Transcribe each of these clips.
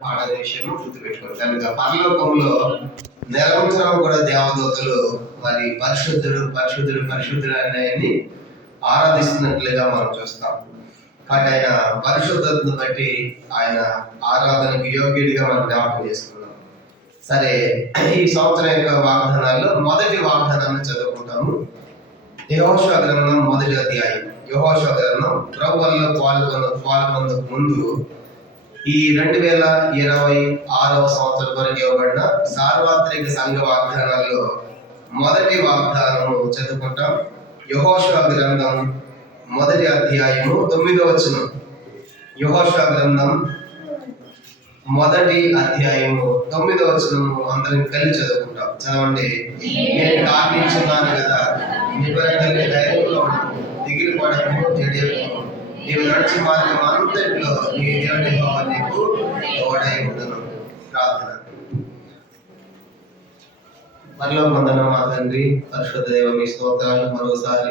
పాడే విషయం గుర్తుపెట్టుకోవాలి. కనుక పరలోకంలో నిరంతరం కూడా దేవదూతలు మరి పరిశుద్ధుడు పరిశుద్ధుడు పరిశుద్ధుడు అనేని ఆరాధిస్తున్నట్లుగా మనం చూస్తాం. కాబట్టి ఆయన పరిశుద్ధతను బట్టి ఆయన ఆరాధనకు యోగ్యుడిగా మనం జ్ఞాపకం చేసుకున్నాం. సరే, ఈ సంవత్సరం యొక్క వాగ్దానాల్లో మొదటి వాగ్దానాన్ని చదువుకుంటాము. యెహోషువ గ్రంథం మొదటి అధ్యాయం. యెహోషువ గ్రంథం ప్రభువులో పాల్గొనకు ముందు ఈ 2026వ సంవత్సరం వరకు ఇవ్వబడిన సార్వత్రిక సంఘ వాగ్దానాల్లో మొదటి వాగ్దానము చదువుకుంటాం. యెహోషువ గ్రంథం మొదటి అధ్యాయము 9వ వచనం. యెహోషువ గ్రంథం మొదటి అధ్యాయము 9వ వచనము అందరం కలిసి చదువుకుంటాం. చదవండి. నేను కాపించున్నాను కదా, నిబంధనలు ధైర్యంలో దిగులు పడము, జడియము. నీవు నడిచి మార్గం అంతట్లో నీ దేవుని యెహోవా నీకు తోడై ఉండును. ప్రార్థన. పరలోకమందున్న మా తండ్రి, పరిశుద్ధ దేవ, మీ స్తోత్రాలు మరోసారి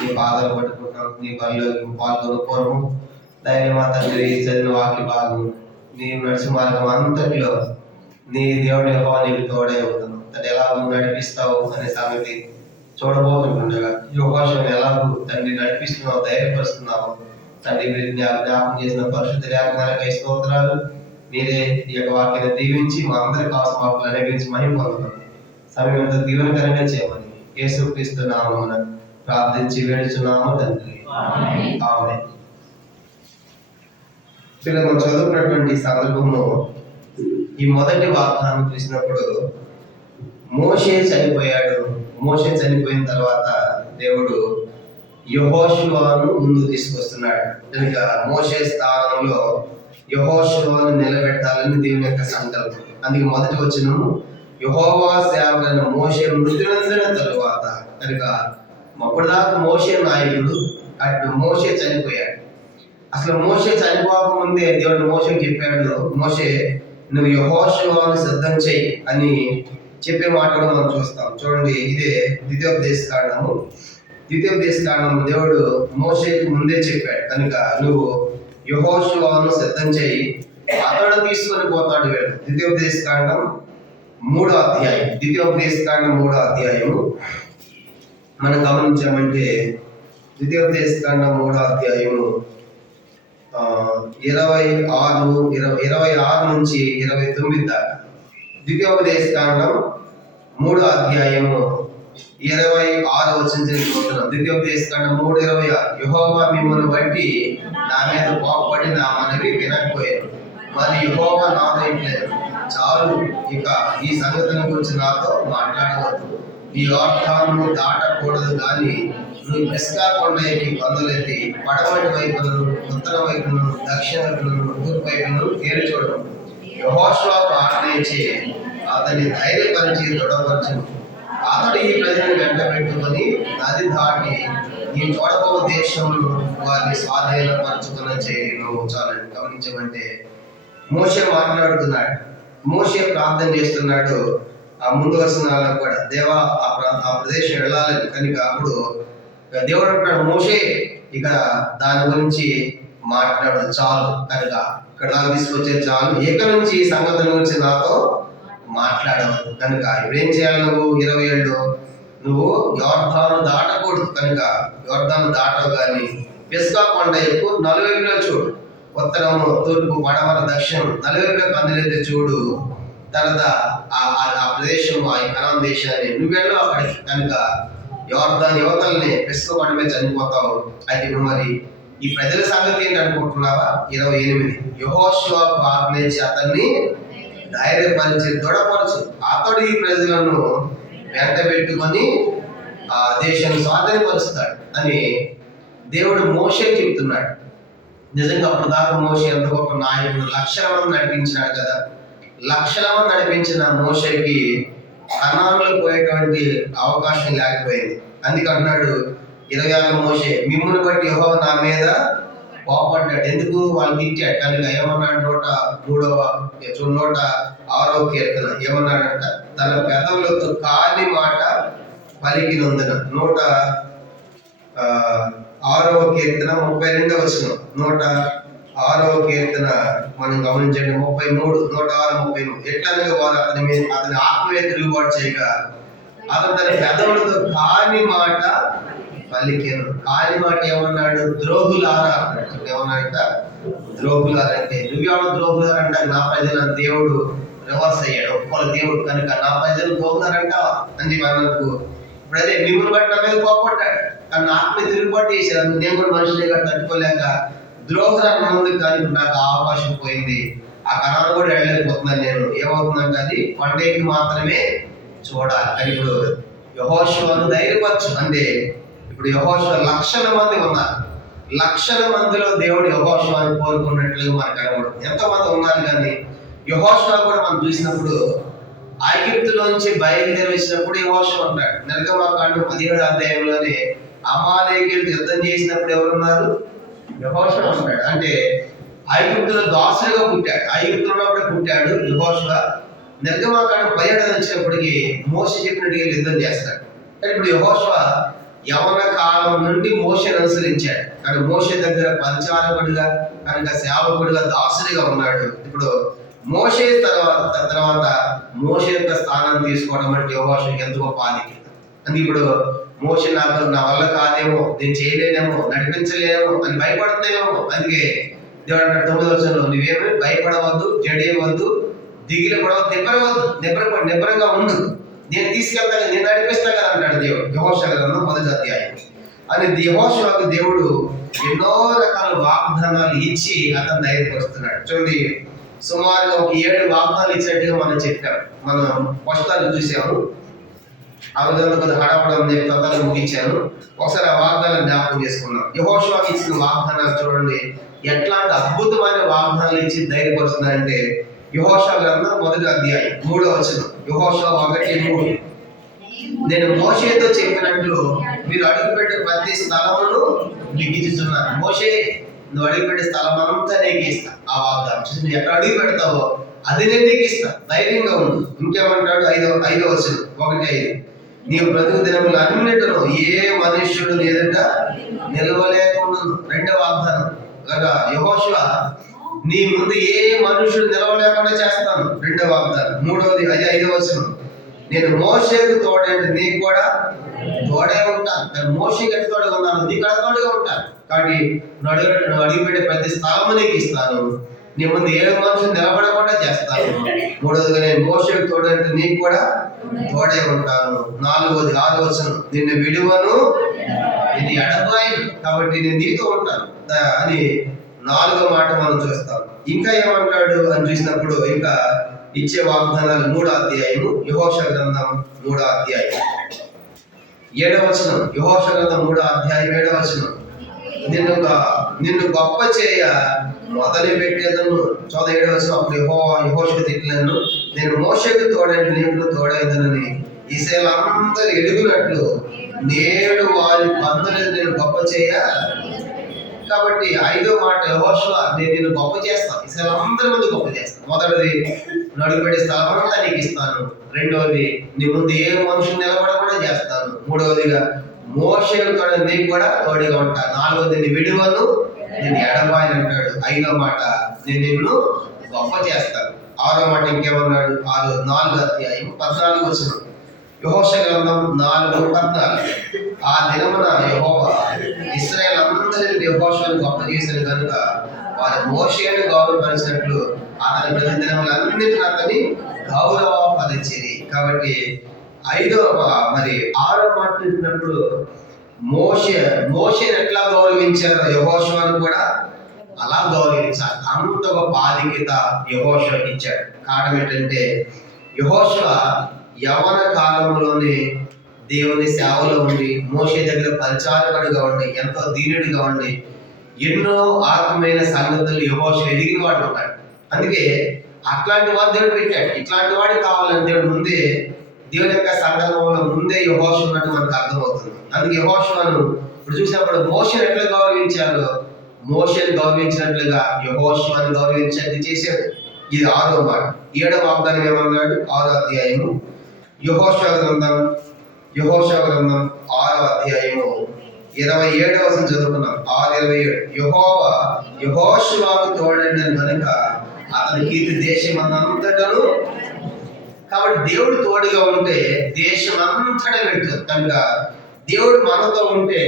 నీ పాదాలు పట్టుకుంటాం. నీ బలిలోకి పాల్గొన పూర్వం దైవ మా తండ్రి చదివిన వాక్య భాగం నీవు నడిచి మార్గం అంతట్లో నీ దేవుని యెహోవా నీకు తోడై ఉండును. తను ఎలా నడిపిస్తావు అనే సంగతి చూడబోతుండగా యెహోషువను ఎలాగూ తండ్రి నడిపిస్తున్నావు, ధైర్యపరుస్తున్నావు తండ్రి. మీరు జ్ఞాపకం చేసిన పరిశుద్ధ లేఖనాలకై స్తోత్రాలు. మీరే ఈ యొక్క వాక్యాన్ని దీవించి మా అందరి కావాల్సిన అనుగ్రహించి మహిమ పొందుతాం. సమయంతో దీవెనకరంగా చేయమని యేసుక్రీస్తు నామమున ప్రార్థించి వేడుచున్నాము తండ్రి. ఆమేన్. పిల్లలు చదువుకున్నటువంటి సందర్భంలో ఈ మొదటి వాగ్దానం చూసినప్పుడు మోషే చనిపోయాడు. మోషే చనిపోయిన తర్వాత దేవుడు యెహోషువను ముందు తీసుకొస్తున్నాడు. కనుక మోషే స్థానంలో యెహోషువను నిలబెట్టాలని దేవుని యొక్క సంకల్పం. అందుకే మొదటి వచనము యెహోవా సేవకుడైన మోషే మృతి నొందిన తరువాత. కనుక అప్పటిదాకా మోషే నాయకుడు, అటు మోషే చనిపోయాడు. అసలు మోషే చనిపోకముందే దేవుడు మోషేకి చెప్పాడు, మోషే నువ్వు యెహోషువను సిద్ధం చెయ్యి అని చెప్పే మాటలు మనం చూస్తాం. చూడండి, ఇదే ద్వితీయోపదేశకాండము. ద్వితీయోపదేశకాండము దేవుడు మోషేకి ముందే చెప్పాడు. కనుక నువ్వు యెహోషువను సిద్ధం చెయ్యి, అతడు తీసుకొని పోతాడు వీడు. ద్వితీయోపదేశకాండం 3వ అధ్యాయం. ద్వితీయోపదేశకాండం 3వ అధ్యాయము మనం గమనించామంటే ద్వితీయోపదేశకాండం 3వ అధ్యాయము 26 నుంచి 29 దాకా. ద్వితీయోపదేశకాండం 3వ అధ్యాయము 26 వచనం చదువుకుంటున్నాం. ద్వితీయోపదేశకాండం 3:26. యెహోవా మిమ్మల్ని బట్టి నా మీద కోపపడి నా మనవి వినకపోయాను, మరి యెహోవా నాతో ఇట్లేదు, చాలు, ఇక ఈ సంగతుల గురించి నాతో మాట్లాడవద్దు. నీ యోర్దానును దాటకూడదు, కానీ నువ్వు పిస్గా కొండ ఎక్కి బంధులెత్తి పడమటి వైపును, ఉత్తర వైపును, దక్షిణ వైపును, తూర్పు వైపును తేరి చూడము. యెహోషువకు ఆజ్ఞయించి అతన్ని ధైర్యపరిచి దృఢపరచును. అతడు ఈ ప్రజలను వెంట పెట్టుకొని నది దాటి ఈ చూడబో దేశంలో వారిని స్వాధీనపరచుకుని చేయను. చాలని గమనించమంటే మోషే మాట్లాడుతున్నాడు, మోషే ప్రార్థన చేస్తున్నాడు. ఆ ముందు వచనాల్లో కూడా దేవా ఆ ప్రదేశం వెళ్ళాలని. కనుక అప్పుడు దేవుడు అంటాడు, మోషే ఇక దాని గురించి మాట్లాడు, చాలు, కనుక ఇక్కడ దాకా తీసుకొచ్చే చాలు, ఇక నుంచి ఈ సంగతుల గురించి నాతో మాట్లాడవద్దు. కనుక ఇప్పుడేం చేయాలి? నువ్వు 27 నువ్వు యోర్దాను దాటకూడదు. కనుక యోర్దాను దాటవు, కానీ పిస్గా కొండ ఎక్కువ 4 వైపులో చూడు, ఉత్తరము, తూర్పు, పడమర, దక్షిణం 4 వైపులో కందులెత్తి చూడు. తర్వాత ఆ ప్రదేశం, ఆ కనాన్ దేశాన్ని నువ్వు వెళ్ళు అక్కడికి. కనుక యోర్దాను యువతల్ని పిస్గా కొండ మీద చనిపోతావు. అయితే ఇప్పుడు మరి ఈ ప్రజల సంగతి ఏంటి అనుకుంటున్నావా? 28 యెహోషువకు ఆజ్ఞయించి అతన్ని ధైర్యపరిచి దృఢపరచు, అతడు ఈ ప్రజలను వెంట పెట్టుకొని ఆ దేశాన్ని స్వాధీనపరుస్తాడు అని దేవుడు మోషేకి చెప్తున్నాడు. నిజంగా అప్పుడు దాకా మోషే ఎంత గొప్ప నాయకుడు, లక్షల మంది నడిపించినాడు కదా. లక్షల మంది నడిపించిన మోషేకి కనానులో పోయేటువంటి అవకాశం లేకపోయింది. అందుకే అన్నాడు 26 మోషే మిమ్మును బట్టి యెహోవా నా మీద కోపడ్డాడు. ఎందుకు? వాళ్ళు తిట్టాడు. కనుక ఏమన్నాడు? 106వ కీర్తన ఏమన్నాడంట? తన పెదవులతో కాని మాట పలికినందున. 106వ కీర్తన 32వ వచనం. 6వ కీర్తన మనం గమనించండి 33, 106, 33. ఎట్లనగా వారు అతని ఆత్మీయ తిరుగుబాటు చేయగా అతను తన పెదవులతో కాని మాట పలికెను. కాని మాట ఏమన్నాడు? ద్రోహులారా అన్నాడు. ఏమన్నాడంట? ద్రోహులారా. అంటే నువ్వెవరు ద్రోహులారంట? నా ప్రజల దేవుడు రివర్స్ అయ్యాడు. ఒక్కొక్క దేవుడు కనుక నా ప్రజలు ద్రోహులారంట అని మనకు ఇప్పుడు అదే మిమ్మల్ని బట్టి నా మీద కోపడ్డాడు, కానీ నా ఆత్మ తిరుగుబాటు చేశాడు. నేను కూడా మనుషులుగా తట్టుకోలేక ద్రోహులను ముందు, కానీ నాకు అవకాశం పోయింది. ఆ కణాలు కూడా వెళ్ళలేకపోతున్నాను. నేను ఏమవుతుందంటే అది పండగకి మాత్రమే చూడాలి. కానీ ఇప్పుడు యెహోషువను ధైర్యపరచు అంటే ఇప్పుడు యెహోషువ లక్షల మంది ఉన్నారు. లక్షల మందిలో దేవుడు యెహోషువను కోరుకున్నట్లుగా మనకు కనబడుతుంది. ఎంతమంది ఉన్నారు కానీ యెహోషువ కూడా మనం చూసినప్పుడు ఐగుప్తులోంచి బయలుదేరి వచ్చినప్పుడు యెహోషువ ఉంటాడు. నిర్గమకాండం 17వ అధ్యాయంలోనే అమాలేకీయులతో యుద్ధం చేసినప్పుడు ఎవరున్నారు? యెహోషువ ఉంటాడు. అంటే ఐగుప్తులో దాసులుగా పుట్టాడు. ఐగుప్తులో ఉన్నప్పుడే పుట్టాడు యెహోషువ. నిర్గమకాండం 17 వచ్చినప్పటికీ మోషే చెప్పినట్టుగా యుద్ధం చేస్తాడు. కానీ ఇప్పుడు యెహోషువ యవన కాలం నుండి మోషేను అనుసరించాడు. కానీ మోషే దగ్గర పరిచారకుడిగా కనుక సేవకుడిగా దాసుడిగా ఉన్నాడు. ఇప్పుడు మోషే తర్వాత మోషే యొక్క స్థానాన్ని తీసుకోవడం అంటే యెహోషువకి ఎంత గొప్ప ఆధిక్యత. అందుకే ఇప్పుడు మోషే నా వల్ల కాదేమో, నేను చేయలేనేమో, నడిపించలేమో అని భయపడుతున్నామో. అందుకే దేవుడు అంటాడు 9వ వచనంలో, నువ్వేమీ భయపడవద్దు, జడేయవద్దు, దిగిలి పడవద్దు, నిబ్బరంగా ఉండు, నేను తీసుకెళ్తాను, నేను నడిపిస్తా కదా అంటాడు దేవుడు. యెహోషువ గ్రంథం 1వ అధ్యాయం. అని యెహోషువకు దేవుడు ఎన్నో రకాల వాగ్దానాలు ఇచ్చి అతను ధైర్యపరుస్తున్నాడు. చూడండి, సుమారుగా ఒక 7 వాగ్దానాలు ఇచ్చినట్టుగా మనం చెప్పాం. మనం పుస్తకాలు చూసాము. ఆ విధంగా కొద్ది హడావడం నేను ముగించాను. ఒకసారి ఆ వాగ్దానాలు జ్ఞాపకం చేసుకున్నాం. యెహోషువకు ఇచ్చిన వాగ్దానాలు చూడండి, ఎట్లాంటి అద్భుతమైన వాగ్దానాలు ఇచ్చి ధైర్యపరుస్తున్నాయంటే యెహోషువ గ్రంథం 1వ అధ్యాయం 3వ వచనం. యెహోషువ 1:3. నేను మోషేతో చెప్పినట్లు మీరు అడుగుపెట్టే ప్రతి స్థలమును లిఖించుచున్నాను. మోషే, నువ్వు అడుగుపెట్టే స్థలం అంతా నీకు ఇస్తా. ఆ వాగ్దానం నువ్వు ఎక్కడ అడుగు పెడతావో అది నేను నీకు ఇస్తా, ధైర్యంగా ఉండు. ఇంకేమంటాడు? 5వ వచనం 1:5. నీవు బ్రతుకు దినములు అన్నిటిలో ఏ మనుష్యుడు ఎదుట నిలవలేకుండా. 2వ వాగ్దానం కదా, యెహోషువ నీ ముందు ఏ మనుషుడు నిలవలేకుండా చేస్తాను. 2వ వాగ్దానం. 3వది 5వ వచనం, నేను మోషేకు తోడంటే నీకు కూడా తోడే ఉంటాను. కానీ మోషేకి ఎంత తోడుగా ఉన్నాను, నీకు కూడా తోడుగా ఉంటాను. కాబట్టి నువ్వు అడిగిపెట్టే ప్రతి స్థలము నీకు ఇస్తాను. నీ ముందు ఏ మనుషులు నిలబడకుండా చేస్తాను. 3వదిగా నేను మోషేకు తోడంటే నీకు కూడా తోడే ఉంటాను. 4వది 6వ వచనం, నిన్ను విడువను, ఇది ఎడబాయను, కాబట్టి నేను నీతో ఉంటాను అని 4వ మాట మనం చూస్తాం. ఇంకా ఏమంటాడు అని చూసినప్పుడు ఇంకా ఇచ్చే వాగ్దానాలు 3వ అధ్యాయము యెహోషువ గ్రంథం 3వ అధ్యాయం 7వ వచనం. యెహోషువ గ్రంథం 3వ అధ్యాయం 7వ వచనం, నిన్ను గొప్ప చేయ మొదలు పెట్టేదను. 7వ వచనం, అప్పుడు యెహోషువ తిట్లను, నేను మోషేకు తోడైన నీకు తోడైదనని ఇశ్రాయేలందరూ ఎడుగునట్లు నేడు వారి బంధువులను నేను గొప్ప చేయ. కాబట్టి 5వ మాట, యెహోషువ నేను నిన్ను గొప్ప చేస్తాను, ఇశ్రాయేలందరి ముందు గొప్ప చేస్తాను. మొదటిది, నడుపెట్టే స్థలం అంతా నీకు ఇస్తాను. 2వది, నీ ముందు ఏ మనుషులు నిలబడకుండా చేస్తాను. 3వదిగా మోషేకు తోడ నీకు కూడా తోడుగా ఉంటాను. 4వది, నీ విడువను, నేను ఎడబాయను అంటాడు. 5వ మాట, నేను నిన్ను గొప్ప చేస్తాను. 6వ మాట ఇంకేమన్నాడు? 4వ అధ్యాయం 14వ వచనం. యెహోషువ గ్రంథం 4:14. ఆ దినమున యెహోవా ఇశ్రాయేలందరినీ యెహోషువను గొప్ప చేసిన కనుక వారు మోషేను గౌరవపరిచినట్లు అతని ప్రతి దినములన్నిటిని అతని గౌరవపరిచిరి. కాబట్టి 6వ మాట చూసినప్పుడు మోషేను ఎట్లా గౌరవించారో యెహోషువను కూడా అలా గౌరవించాలి. అంత గొప్ప ఆధిక్యత యెహోషువకి ఇచ్చాడు. కారణం ఏంటంటే యెహోషువ యవన కాలంలోనే దేవుని సేవలో ఉండి, మోషే దగ్గర పరిచారకుడిగా ఉండి, ఎంతో దీనుడిగా ఉండి, ఎన్నో ఆత్మీయమైన సంగతులు యెహోషువ ఎదిగిన వాడు ఉంటాడు. అందుకే అట్లాంటి వాడు దేవుడు పెట్టాడు. ఇట్లాంటి వాడు కావాలని దేవుడు ముందే దేవుని యొక్క సంకల్పంలో ముందే యెహోషువ ఉన్నట్టు మనకు అర్థమవుతుంది. అందుకే యెహోషువను ఇప్పుడు చూసినప్పుడు మోషేను ఎట్లా గౌరవించారో మోషేను గౌరవించినట్లుగా యెహోషువను గౌరవించేది చేశాడు. ఇది 6వ మాట. 7వ వాగ్దానం ఏమన్నాడు? 6వ అధ్యాయము యెహోషువ గ్రంథం 6వ అధ్యాయము 27వ వచనం చదువుకున్నాం. 6:27. యెహోవా యెహోషువకు తోడైన కనుక అతని కీర్తి దేశమంతటను. కాబట్టి దేవుడు తోడుగా ఉంటే దేశం అంతటా వెళ్తుంది. కనుక దేవుడు మనతో ఉంటే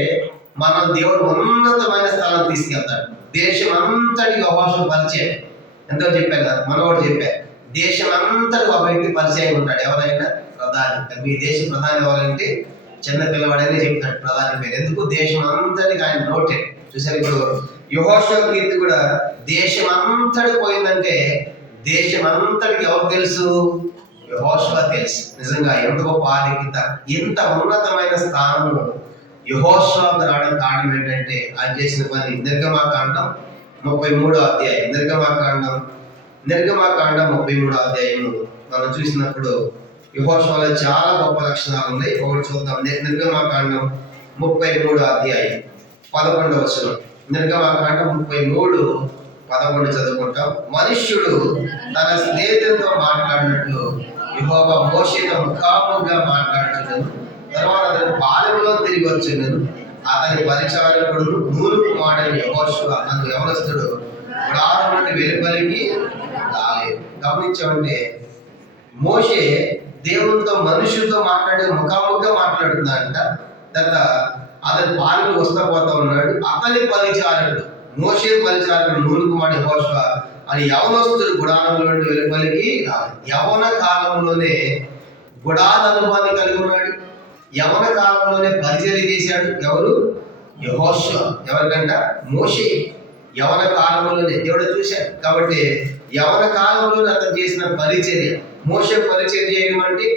దేవుడు ఉన్నతమైన స్థలం తీసుకెళ్తాడు. దేశం అంతటికి యెహోషువ పరిచయం. ఎంతో చెప్పాను కదా, మనోడు చెప్పాను, దేశం అంతటి ఒక వ్యక్తి పరిచయం ఉంటాడు. ఎవరైనా ప్రధాని, మీ దేశ ప్రధాని ఎవరంటే చిన్న పిల్లవాడనే చెప్తాడు ప్రధాని పేరు. ఎందుకు? దేశం అంతటికి ఆయన నోటెడ్. చూసారు, ఇప్పుడు యెహోషువ కీర్తి కూడా దేశం అంతటి పోయిందంటే దేశం అంతటికి ఎవరు తెలుసు? యెహోషువ తెలుసు. నిజంగా ఎంత గొప్ప ఆధిక్యత, ఎంత ఉన్నతమైన స్థానము యెహోషువకు రావడం కారణం ఏంటంటే ఆయన చేసిన పని. నిర్గమాకాండం 33వ అధ్యాయం, నిర్గమాకాండం 33వ అధ్యాయము మనం చూసినప్పుడు యెహోషువలో చాలా గొప్ప లక్షణాలు ఉన్నాయి. ఒకటి చూద్దాం. నిర్గమాకాండం 33వ అధ్యాయం 11వ వచనం. నిర్గమాకాండం 33:11 చదువుకుంటాం. మనుష్యుడు తన స్నేహితులతో మాట్లాడినట్లు యెహోవా మోషేతో ముఖాముఖిగా మాట్లాడుతున్నాను. తర్వాత అతని పాలెంలో తిరిగి వచ్చాను. అతని పరిచారకుడు నూనుకు మాడని యెహోషువ అతను యవనస్తుడు గుడారం నుండి వెలుపలికి రాలేదు. గమనించామంటే మోషే దేవునితో మనుషులతో ముఖాముఖిగా మాట్లాడుతున్నాడంట. తర్వాత అతని పాలెంలో వస్తా పోతా ఉన్నాడు. అతని పరిచారకుడు, మోషే పరిచారకుడు నూనుకు మాడే యెహోషువ అని యవనస్తుడు గుడారంలో నుండి వెలుపలికి రాలేదు. యవన కాలంలోనే గుడార అనుభవాన్ని కలిగి ఉన్నాడు. యవన కాలంలోనే పరిచర్య చేశాడు. ఎవరు? యెహోషువ. ఎవరికంట? మోషే. యవన కాలంలోనే దేవుడు చూశాడు. కాబట్టి యవన కాలంలోనే అతను చేసిన పరిచర్య. మోషే పరిచర్య చేయడం అంటే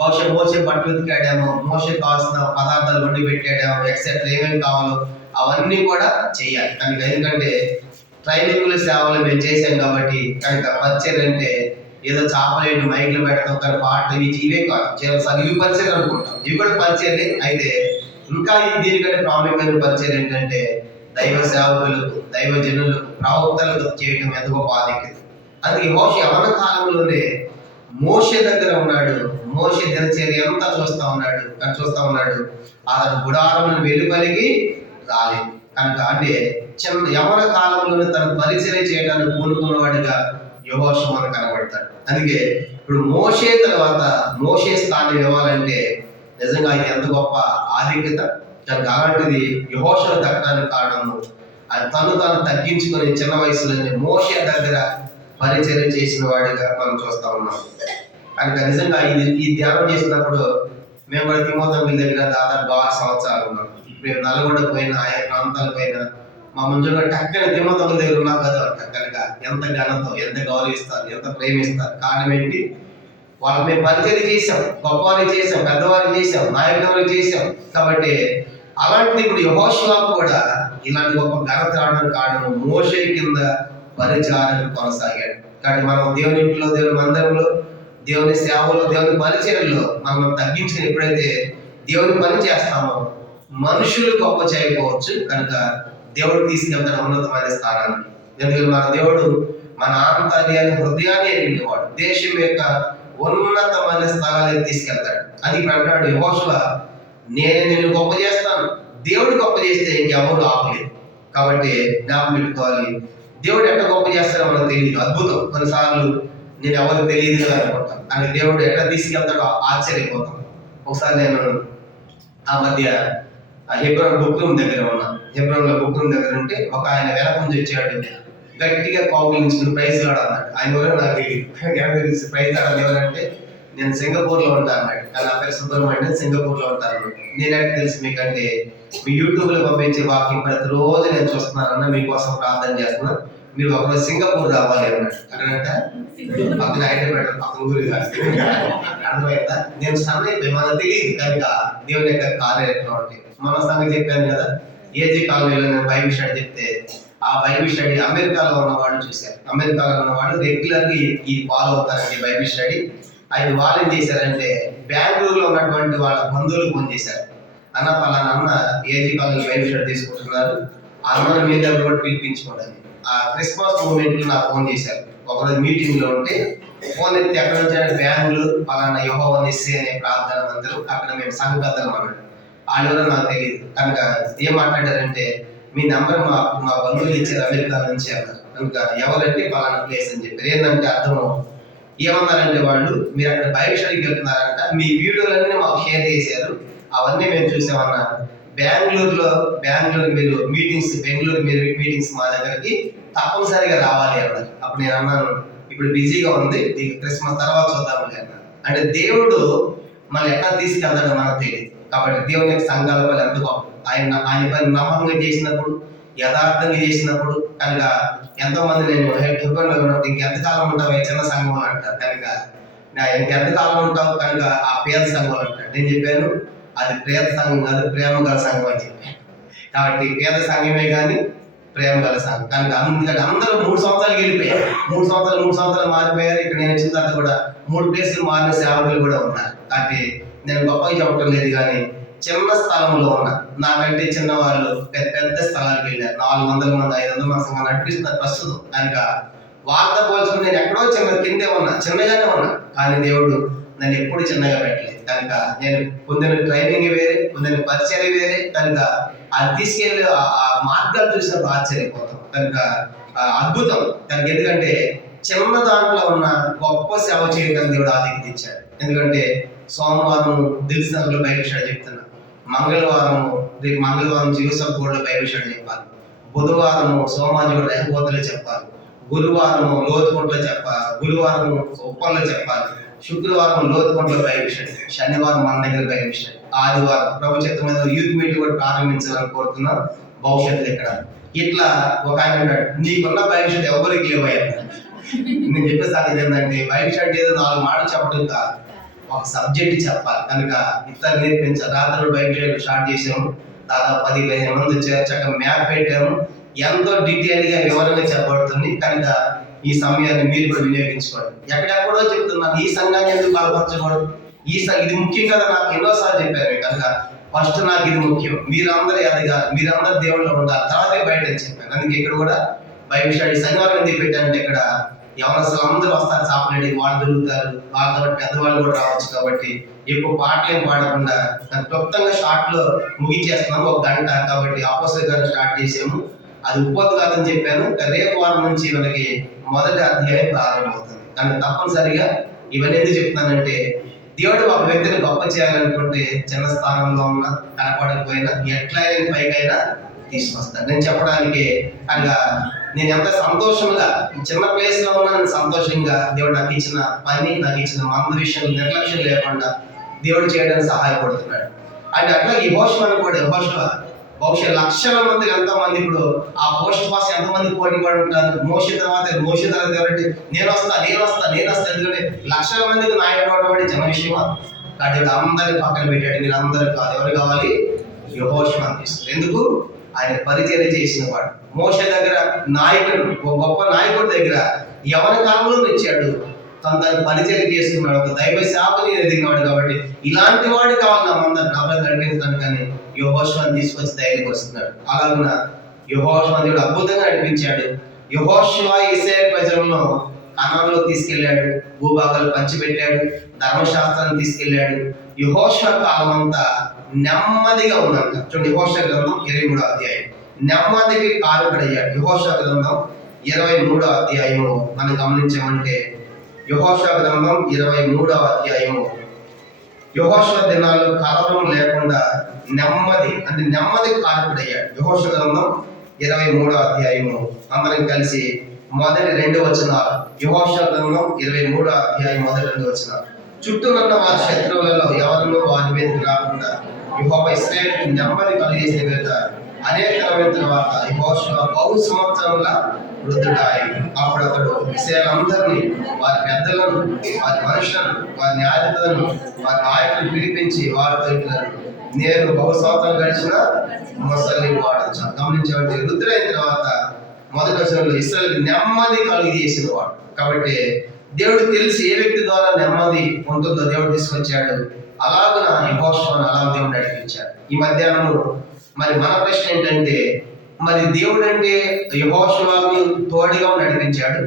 బహుశా మోషే బట్టలు ఉతికాడేమో, మోషే కావాల్సిన పదార్థాలు వండి పెట్టాడేమో, ఎక్సెట్రా ఏమేమి కావాలో అవన్నీ కూడా చేయాలి కనుక. ఎందుకంటే ట్రైనింగ్లు సేవలు మేము చేసాం కాబట్టి కనుక పరిచర్య అంటే ఏదో చాపలేని మైకులు పెట్టడం కానీ పాటలు ఇవే కాదు. ఇవి పరిచర్య అనుకుంటాం, ఇవి కూడా పరిచర్య. అయితే ఇంకా దీనికంటే ప్రాముఖ్యమైన పరిచర్య ఏంటంటే దైవ సేవకులకు, దైవ జనులకు, ప్రవక్తలకు చేయడం ఎంత గొప్ప ఆధిక్యత. అందుకే మోషే యవన కాలంలోనే మోషే దగ్గర ఉన్నాడు. మోషే దినచర్య అంతా చూస్తా ఉన్నాడు. అతను గుడారం వెలుపలికి రాలేదు కనుక. అంటే యవన కాలంలోనే తన పరిచర్య చేయడానికి పూనుకున్నవాడిగా యెహోషువ మనకు కనబడతాడు. అందుకే ఇప్పుడు మోషే తర్వాత మోషే స్థానం ఇవ్వాలంటే నిజంగా ఇది ఎంత గొప్ప ఆధిక్యత కనుక. అలాంటిది యెహోషువ దక్కడానికి కారణము అది తాను తగ్గించుకొని చిన్న వయసులోనే మోషే దగ్గర పరిచర్య చేసిన వాడిగా మనం చూస్తా ఉన్నాం కనుక. నిజంగా ఈ ధ్యానం చేసినప్పుడు మేము కూడా తిమోతి దగ్గర దాదాపు 6 సంవత్సరాలు ఉన్నాం. మేము నల్గొండ పోయిన ఆయా ప్రాంతాల పైన మా ముందుగా టక్కన తిమోతి దగ్గర ఉన్నాం కదా కనుక. ఎంత ఘనతో, ఎంత గౌరవిస్తారు, ఎంత ప్రేమిస్తారు. కారణం ఏంటి? వాళ్ళకి మేము పరిచర్య చేసాం, గొప్పవారికి చేసాం, పెద్దవారికి చేసాం, నాయకులకి చేసాం. కాబట్టి అలాంటిది ఇప్పుడు యెహోషువకు కూడా ఇలాంటి గొప్ప ఘనత రావడానికి కారణం మోషే కింద పరిచారకుడు కొనసాగాడు. కాబట్టి మనం దేవుని ఇంట్లో, దేవుని మందిరంలో, దేవుని సేవలో, దేవుని పరిచర్యలో మనం తగ్గించుకుని ఎప్పుడైతే దేవుని పని చేస్తామో మనుషులు గొప్ప చేయకపోవచ్చు కనుక దేవుడు తీసుకెళ్తాడు ఉన్నతమైన స్థానాన్ని. ఎందుకంటే మన దేవుడు మన ఆంతర్యాన్ని, హృదయాన్ని ఎరిగినవాడు. దేశం యొక్క ఉన్నతమైన స్థలాలకు తీసుకెళ్తాడు. అది ఇప్పుడు అంటాడు యెహోషువ, నేను నిన్ను గొప్ప చేస్తాను. దేవుడు గొప్ప చేస్తే ఇంకెవరు ఆపలేదు. కాబట్టి జ్ఞాపకం పెట్టుకోవాలి, దేవుడు ఎట్లా గొప్ప చేస్తాడో మనకు తెలియదు. అద్భుతం. కొన్నిసార్లు నేను ఎవరికి తెలియదు కదా అనుకుంటాను, కానీ దేవుడు ఎట్లా తీసుకెళ్తాడో ఆశ్చర్యపోతాం. ఒకసారి నేను ఆ మధ్య హెబ్రోన్ బుక్ రూమ్ దగ్గర ఉన్నా. హెబ్రోన్లో బుక్ రూమ్ దగ్గర ఉంటే ఒక ఆయన వెనక నుంచి వచ్చాడు. గట్టిగా కౌగిలించుకుని ప్రైజ్ లాడు అన్నాడు. ఆయన ఎవరో నాకు తెలియదు. ప్రైజ్ లాడాలి ఎవరంటే నేను సింగపూర్లో ఉంటాను అన్నాడు. నా పేరు సుబ్రహ్మణ్యం, సింగపూర్లో ఉంటాను. నేనంటే తెలుసు మీకంటే మీ యూట్యూబ్లో పంపించే వాక్యం ప్రతిరోజు నేను చూస్తున్నాను అన్న, మీకోసం ప్రార్థన చేస్తున్నాను, మీరు ఒకరోజు సింగపూర్ రావాలి అన్నాడు. అక్కడంట పక్కన హైదరాబాద్ పక్కన ఊరి కాదు. అర్థమైందా? నేను సన్నైపోయి మనకు తెలియదు కనుక దేవుని యొక్క కార్యక్రమం అంటే మన సంగతి చెప్పాను కదా. ఏజీ కాలనీలో నేను బైబిల్ స్టడీ చెప్తే ఆ బైబిల్ స్టడీ అమెరికాలో ఉన్న వాళ్ళు చూశారు. అమెరికాలో ఉన్న వాళ్ళు రెగ్యులర్గా ఈ ఫాలో అవుతారండి బైబిల్ స్టడీ. అది వాళ్ళు ఏం చేశారంటే బెంగళూరులో ఉన్నటువంటి వాళ్ళ బంధువులు ఫోన్ చేశారు, అన్న పలానా అన్న ఏజీ కాలనీ బైబిల్ స్టడీ తీసుకుంటున్నారు, అన్న మీ దగ్గర కూడా పిలిపించుకోండి. ఆ క్రిస్మస్ మూమెంట్లో నాకు ఫోన్ చేశారు. ఒకరోజు మీటింగ్ లో ఉంటే ఫోన్ ఎత్తి ఎక్కడ నుంచి బెంగళూరు పలానా యెహోవా నిస్సీ అనే ప్రార్థన మందిరం, అక్కడ మేము సంఘ పెద్దలం అన్నాడు. వాళ్ళు నాకు తెలియదు కనుక ఏం మాట్లాడారంటే మీ నెంబర్ మా మా బంధువులు ఇచ్చారు అమెరికా నుంచి అన్నారు. కనుక ఎవరంటే పలానా ప్లేస్ అని చెప్పారు. ఏంటంటే అర్థం ఏమన్నారంటే వాళ్ళు, మీరు అక్కడ బైక్ స్టడీకి వెళ్తున్నారంట, మీ వీడియోలన్నీ మాకు షేర్ చేశారు, అవన్నీ మేము చూసామన్నారు. బెంగళూరు మీరు మీటింగ్స్ మా దగ్గరికి తప్పనిసరిగా రావాలి అన్నారు. అప్పుడు నేను అన్నాను, ఇప్పుడు బిజీగా ఉంది, క్రిస్మస్ తర్వాత చూద్దామని అన్నారు. అంటే దేవుడు మనం ఎట్లా తీసుకెళ్తాడో మనకు తెలియదు. కాబట్టి దేవుని యొక్క సంఘాల వల్ల ఎంత గొప్ప, ఆయన పని నమ్మకంగా చేసినప్పుడు, యథార్థంగా చేసినప్పుడు కనుక ఎంతో మంది నేను హెబ్రోన్లో ఉన్నప్పుడు ఇంకెంతకాలం ఉంటావు చిన్న సంఘం అంటారు. కనుక ఇంకెంతకాలం ఉంటావు కనుక ఆ పేద సంఘం అంటారు. నేను చెప్పాను అది పేద సంఘం కాదు, ప్రేమ గల సంఘం అని చెప్పాను. కాబట్టి పేద సంఘమే కానీ ప్రేమ గల సంఘం. కనుక అందరూ 3 సంవత్సరాలు వెళ్ళిపోయారు, 3 సంవత్సరాలు మారిపోయారు. ఇక్కడ నేను వచ్చిన తర్వాత కూడా 3 ప్లేసులు మారిన సేవకులు కూడా ఉన్నారు. కాబట్టి నేను గొప్పగా చెప్పడం లేదు, కానీ చిన్న స్థలంలో ఉన్నా, నాకంటే చిన్న వాళ్ళు పెద్ద స్థలానికి వెళ్ళారు. 400 మంది 500 మంది సంఘం నడిపిస్తున్నారు ప్రస్తుతం. కనుక వాళ్ళతో పోల్చుకుని నేను ఎక్కడో చిన్నగానే ఉన్నా, కానీ దేవుడు నన్ను ఎప్పుడు చిన్నగా పెట్టలేదు. కనుక నేను పొందిన ట్రైనింగ్ వేరే, పొందిన పరిచయం వేరే. కనుక అది తీసుకెళ్ళి ఆ మార్గాలు చూసినప్పుడు ఆశ్చర్యపోతాం. కనుక అద్భుతం. కనుక ఎందుకంటే చిన్న దాంట్లో ఉన్న గొప్ప సేవ చేయడానికి దేవుడు ఆధిక్యత ఇచ్చాడు. ఎందుకంటే సోమవారం దిల్సునగర్లో బైబిల్ స్టడీ చెప్తున్నా, రేపు మంగళవారం జియోసఫ్ బోర్డులో బైబిల్ స్టడీ చెప్పాలి, బుధవారం సోమాజిగూడ రెహబోతులో చెప్పాలి, గురువారం లోతుకుంటలో చెప్పాలి, గురువారం ఉప్పల్లో చెప్పాలి, శుక్రవారం లోతుకుంటలో బైబిల్ స్టడీ, శనివారం మన దగ్గర బైబిల్ స్టడీ, ఆదివారం ప్రభు చిత్తం మీద యూత్ మీటింగ్ కూడా ప్రారంభించాలని కోరుతున్నాను భవిష్యత్తులో. ఇక్కడ ఇట్లా ఒక ఆయన ఉన్నాడు, నీకున్న బైబిల్ స్టడీ ఎవరికి లేవయ్యా. నేను చెప్పే సాధ్యత ఏంటంటే బైబిల్ స్టడీ ఏదో 4 మాటలు చెప్పడం కాదు, ఒక సబ్జెక్ట్ చెప్పాలి. కనుక ఇతరు నేర్పించాలి. రాత్రులు బైబిల్ స్టార్ట్ చేసాము, దాదాపు 10-15 మంది వచ్చారు. చక్కగా మ్యాప్ పెట్టాము, ఎంతో డీటెయిల్గా వివరంగా చెప్పబడుతుంది. కనుక ఈ సమయాన్ని మీరు కూడా వినియోగించుకోండి. ఎక్కడెక్కడో చెప్తున్నాను, ఈ సంఘాన్ని ఎందుకు బలపరచకూడదు, ఇది ముఖ్యం కదా. నాకు ఎన్నోసార్లు చెప్పారు. కనుక ఫస్ట్ నాకు ఇది ముఖ్యం, మీరందరూ ఎదగాలి, మీరందరూ దేవుళ్ళు ఉండాలి, తర్వాతే బయట అని చెప్పాను. అందుకే ఇక్కడ కూడా బైబిల్ స్టడీ శనివారం ఎందుకు పెట్టానంటే, ఇక్కడ ఎవరసలు అందరూ వస్తారు, చాపలేడి వాళ్ళు దొరుకుతారు, వాళ్ళతో పెద్దవాళ్ళు కూడా రావచ్చు. కాబట్టి ఎక్కువ పాటలేం పాడకుండా క్లుప్తంగా షార్ట్ లో ముగించేస్తున్నాము, 1 గంట. కాబట్టి అపోస్తలుల గారు స్టార్ట్ చేసాము, అది ఉపోద్ఘాతం చెప్పాను. రేపు వారం నుంచి మనకి మొదటి అధ్యాయం ప్రారంభమవుతుంది. కానీ తప్పనిసరిగా ఇవన్నీ ఎందుకు చెప్తానంటే, దేవుడు ఒక వ్యక్తిని గొప్ప చేయాలనుకుంటే చిన్న స్థానంలో ఉన్న కనపడకపోయినా ఎట్లయినా పైకైనా తీసుకొస్తాను. నేను చెప్పడానికి అనగా నేను ఎంత సంతోషంగా చిన్న ప్లేస్ లో ఉన్నాను, సంతోషంగా దేవుడు నాకు ఇచ్చిన పని, నాకు ఇచ్చిన మంద విషయం నిర్లక్ష్యం లేకుండా దేవుడు చేయడానికి సహాయపడుతున్నాడు. అంటే అట్లా ఈ యెహోషువను కూడా బహుశా లక్షల మంది, ఎంతో మంది ఇప్పుడు ఆ పోస్ట్ పాస్ ఎంతమంది పోటీ పడి ఉంటారు. మోషే తర్వాత కాబట్టి నేను వస్తా ఎందుకంటే లక్షల మందికి నాయకుడు అవడం చిన్న విషయమా. కాబట్టి అందరిని పక్కన పెట్టాడు, మీరు అందరూ కాదు, ఎవరు కావాలి, యెహోషువ అనిపిస్తుంది. ఎందుకు, ఆయన పరిచర్య చేసిన వాడు. మోషే దగ్గర నాయకుడు, ఒక గొప్ప నాయకుడి దగ్గర యవన కాలంలో ఇచ్చాడు, తను పరిచర్య చేస్తున్నాడు, ఒక దైవ శాపని ఎదిగినాడు. కాబట్టి ఇలాంటి వాడు కావాలి నా మందరు నవ్వులు నడిపించడానికి. కానీ యెహోషువను తీసుకొచ్చి ధైర్యం వస్తున్నాడు. అలాగున యెహోషువను దేవుడు అద్భుతంగా నడిపించాడు. యెహోషువ ఇశ్రాయేలు ప్రజలను కనానులో తీసుకెళ్లాడు, భూభాగాలు పంచిపెట్టాడు, ధర్మశాస్త్రాన్ని తీసుకెళ్లాడు. యెహోషువ కాలం అంతా నెమ్మదిగా ఉందంట. చూడండి, యెహోషువ గ్రంథం 23వ అధ్యాయం, నెమ్మదికి కారకుడయ్యాడు. యెహోషువ గ్రంథం 23వ అధ్యాయము మనం గమనించామంటే, యెహోషువ గ్రంథం 23వ అధ్యాయము, యెహోషువ దినాల్లో కలవరం లేకుండా నెమ్మది కారకుడయ్యాడు. యెహోషువ గ్రంథం 23వ అధ్యాయము అందరం కలిసి మొదటి 2 వచనాలు. యెహోషువ గ్రంథం 23వ అధ్యాయం మొదటి 2 వచనాలు. చుట్టూనున్న వారి శత్రువులలో ఎవరినో వారి మీదకి రాకుండా యెహోవా ఇశ్రాయేలుకు నెమ్మది కలిగేసిన మీద అనేక కాలం తర్వాత యెహోషువ బహు సంవత్సరముల వృద్ధుడాయి. అప్పుడు అతడు ఇశ్రాయేలందరినీ, వారి పెద్దలను, వారి మనుషులను, వారి న్యాయాధిపతులను, వారి నాయకులను పిలిపించి వారితో ఇట్లను, నేను బహు సంవత్సరాలు గడిచిన ముసలి వాడచ్చు. గమనించబట్టి వృద్ధుడైన తర్వాత మొదటి వచనంలో ఇశ్రాయేలుకు నెమ్మది కలిగజేసిన వాడు. కాబట్టి దేవుడు తెలిసి ఏ వ్యక్తి ద్వారా నెమ్మది ఉంటుందో దేవుడు తీసుకొచ్చాడు. అలాగున యెహోషువను అలా దేవుడు నడిపించాడు. ఈ మధ్యాహ్నం మరి మన ప్రశ్న ఏంటంటే, మరి దేవుడు అంటే యెహోషువను తోడుగా నడిపించాడు,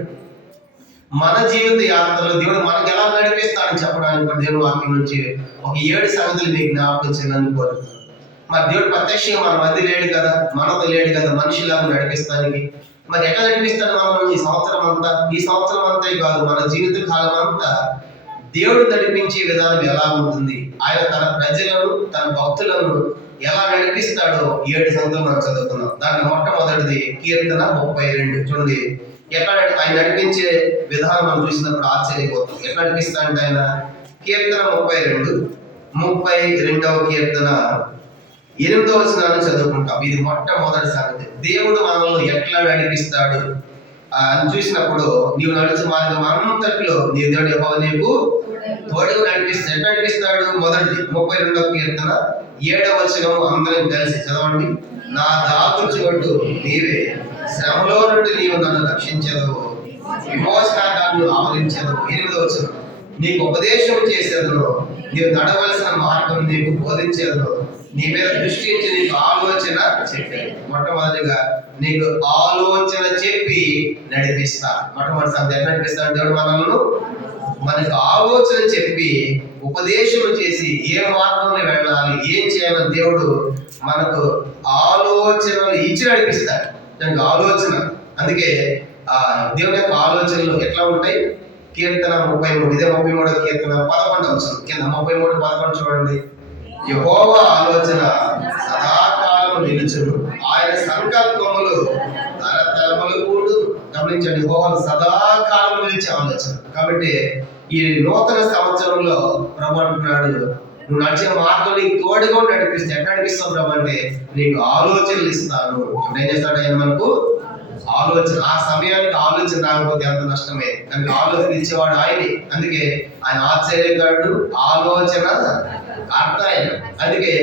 మన జీవిత యాత్రలో దేవుడు మనకు ఎలా నడిపిస్తాడని చెప్పడానికి దేవుని వాక్యం నుంచి ఒక 7 సంగతులు మీకు జ్ఞాపకం చేయాలని కోరుతున్నాను. మరి దేవుడు ప్రత్యక్షంగా మన మధ్య లేడు కదా, మనతో లేడు కదా మనిషిలాగా నడిపిస్తానికి. మరి ఎట్లా నడిపిస్తాడు మనల్ని ఈ సంవత్సరం అంతే కాదు, మన జీవిత కాలం అంతా దేవుడు నడిపించే విధానం ఎలా ఉంటుంది, ఆయన తన ప్రజలను తన భక్తులను ఎలా నడిపిస్తాడో 7 సంగతులు మనం చదువుతున్నాం. దాంట్లో మొట్టమొదటిది కీర్తన 32. చూడండి ఎట్లా ఆయన నడిపించే విధానం మనం చూసినప్పుడు ఆశ్చర్యపోతాం. ఎట్లా నడిపిస్తాడంటే ఆయన కీర్తన 32వ కీర్తన 8వ వచనాన్ని చదువుకుంటాం. ఇది మొట్టమొదటి సంగతి. దేవుడు మనల్ని ఎట్లా నడిపిస్తాడు అని చూసినప్పుడు, నీవు నడిచే మార్గం అంతట్లో నీ దేవుడు యెహోవా నీకు తోడుగా నడిపిస్తాడు. ఎట్లా నడిపిస్తాడు? మొదటిది 32వ కీర్తన 7వ వచనం అందరం కలిసి చదవండి. నా దాగు చోటు నీవే, శ్రమలో నుండి నీవు నన్ను రక్షించదు, విమోచనాన్ని ఆవరించదు. 8వ వచనం, నీకు ఉపదేశం చేసేదను, నీవు నడవలసిన మార్గం నీకు బోధించేదను, నీ మీద దృష్టి నుంచి నీకు ఆలోచన చెప్పాను. మొట్టమొదటిగా నీకు ఆలోచన చెప్పి నడిపిస్తా. మొట్టమొదటి సంగతి ఎట్లా నడిపిస్తాడు దేవుడు మనల్ని? మనకు ఆలోచన చెప్పి ఉపదేశం చేసి ఏ మార్గంలో వెళ్ళాలి, ఏం చేయాలని దేవుడు మనకు ఆలోచనలు ఇచ్చి నడిపిస్తాడు. దానికి ఆలోచన. అందుకే దేవుని యొక్క ఆలోచనలు ఎట్లా ఉంటాయి? కీర్తన 33, ఇదే 33వ కీర్తన 11వ వచనం కింద 33:11 చూడండి. యెహోవా ఆలోచన సదాకాలం నిలుచును, ఆయన సంకల్పములు తరతరములు కూడు. గమనించండి, యెహోవా సదాకాలం నిలిచే ఆలోచన. కాబట్టి ఈ నూతన సంవత్సరంలో ప్రభు అంటున్నాడు, నువ్వు నడిచే మార్గం నీకు తోడుగా నడిపిస్తే. ఎట్లా నడిపిస్తావు ప్రభు అంటే, నీకు ఆలోచనలు ఇస్తాను. ఏం చేస్తాడు ఆయన? మనకు ఆలోచన. ఆ సమయానికి ఆలోచన రాకపోతే ఎంత నష్టమే. కానీ ఆలోచన ఇచ్చేవాడు ఆయనే. అందుకే ఆయన ఆశ్చర్యకారుడు, ఆలోచన కర్త ఆయన. అందుకే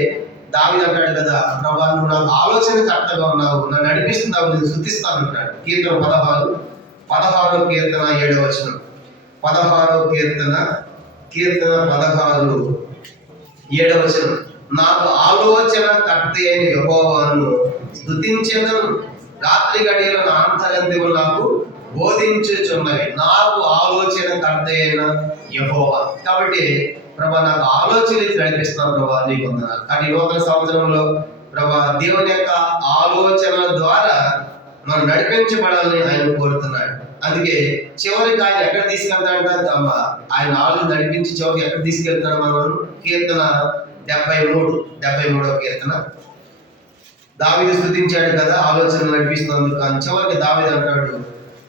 దావీదు అంటాడు కదా, ప్రభా నువ్వు నాకు ఆలోచన కర్తగా ఉన్నావు, నన్ను నడిపిస్తున్నావు, నేను స్తుతిస్తాను అంటాడు. కీర్తన 16వ కీర్తన 7వ వచనం. 16వ కీర్తన 16 7వ వచనం. నాకు ఆలోచన కర్త అయిన యెహోవాను స్తుతించెదను, రాత్రి గడియల నా అంతరంగములు నాకు బోధించుచున్నవి. నాకు ఆలోచన కర్త అయిన యెహోవా. కాబట్టి ప్రభా నాకు ఆలోచన నడిపిస్తున్నాను ప్రభా, నీకు వందనాలు. కానీ నూతన సంవత్సరంలో ప్రభా దేవుని యొక్క ఆలోచనల ద్వారా మనం నడిపించబడాలని ఆయన కోరుతున్నాడు. అందుకే చివరికి ఆయన ఎక్కడ తీసుకెళ్తాడంట? ఆయన ఆలోచన నడిపించి చివరికి ఎక్కడ తీసుకెళ్తాడు? మనం కీర్తన 73వ కీర్తన. దావీదు స్తుతించాడు కదా ఆలోచన నడిపిస్తున్నందుకు. కానీ చివరికి దావీదు అంటాడు,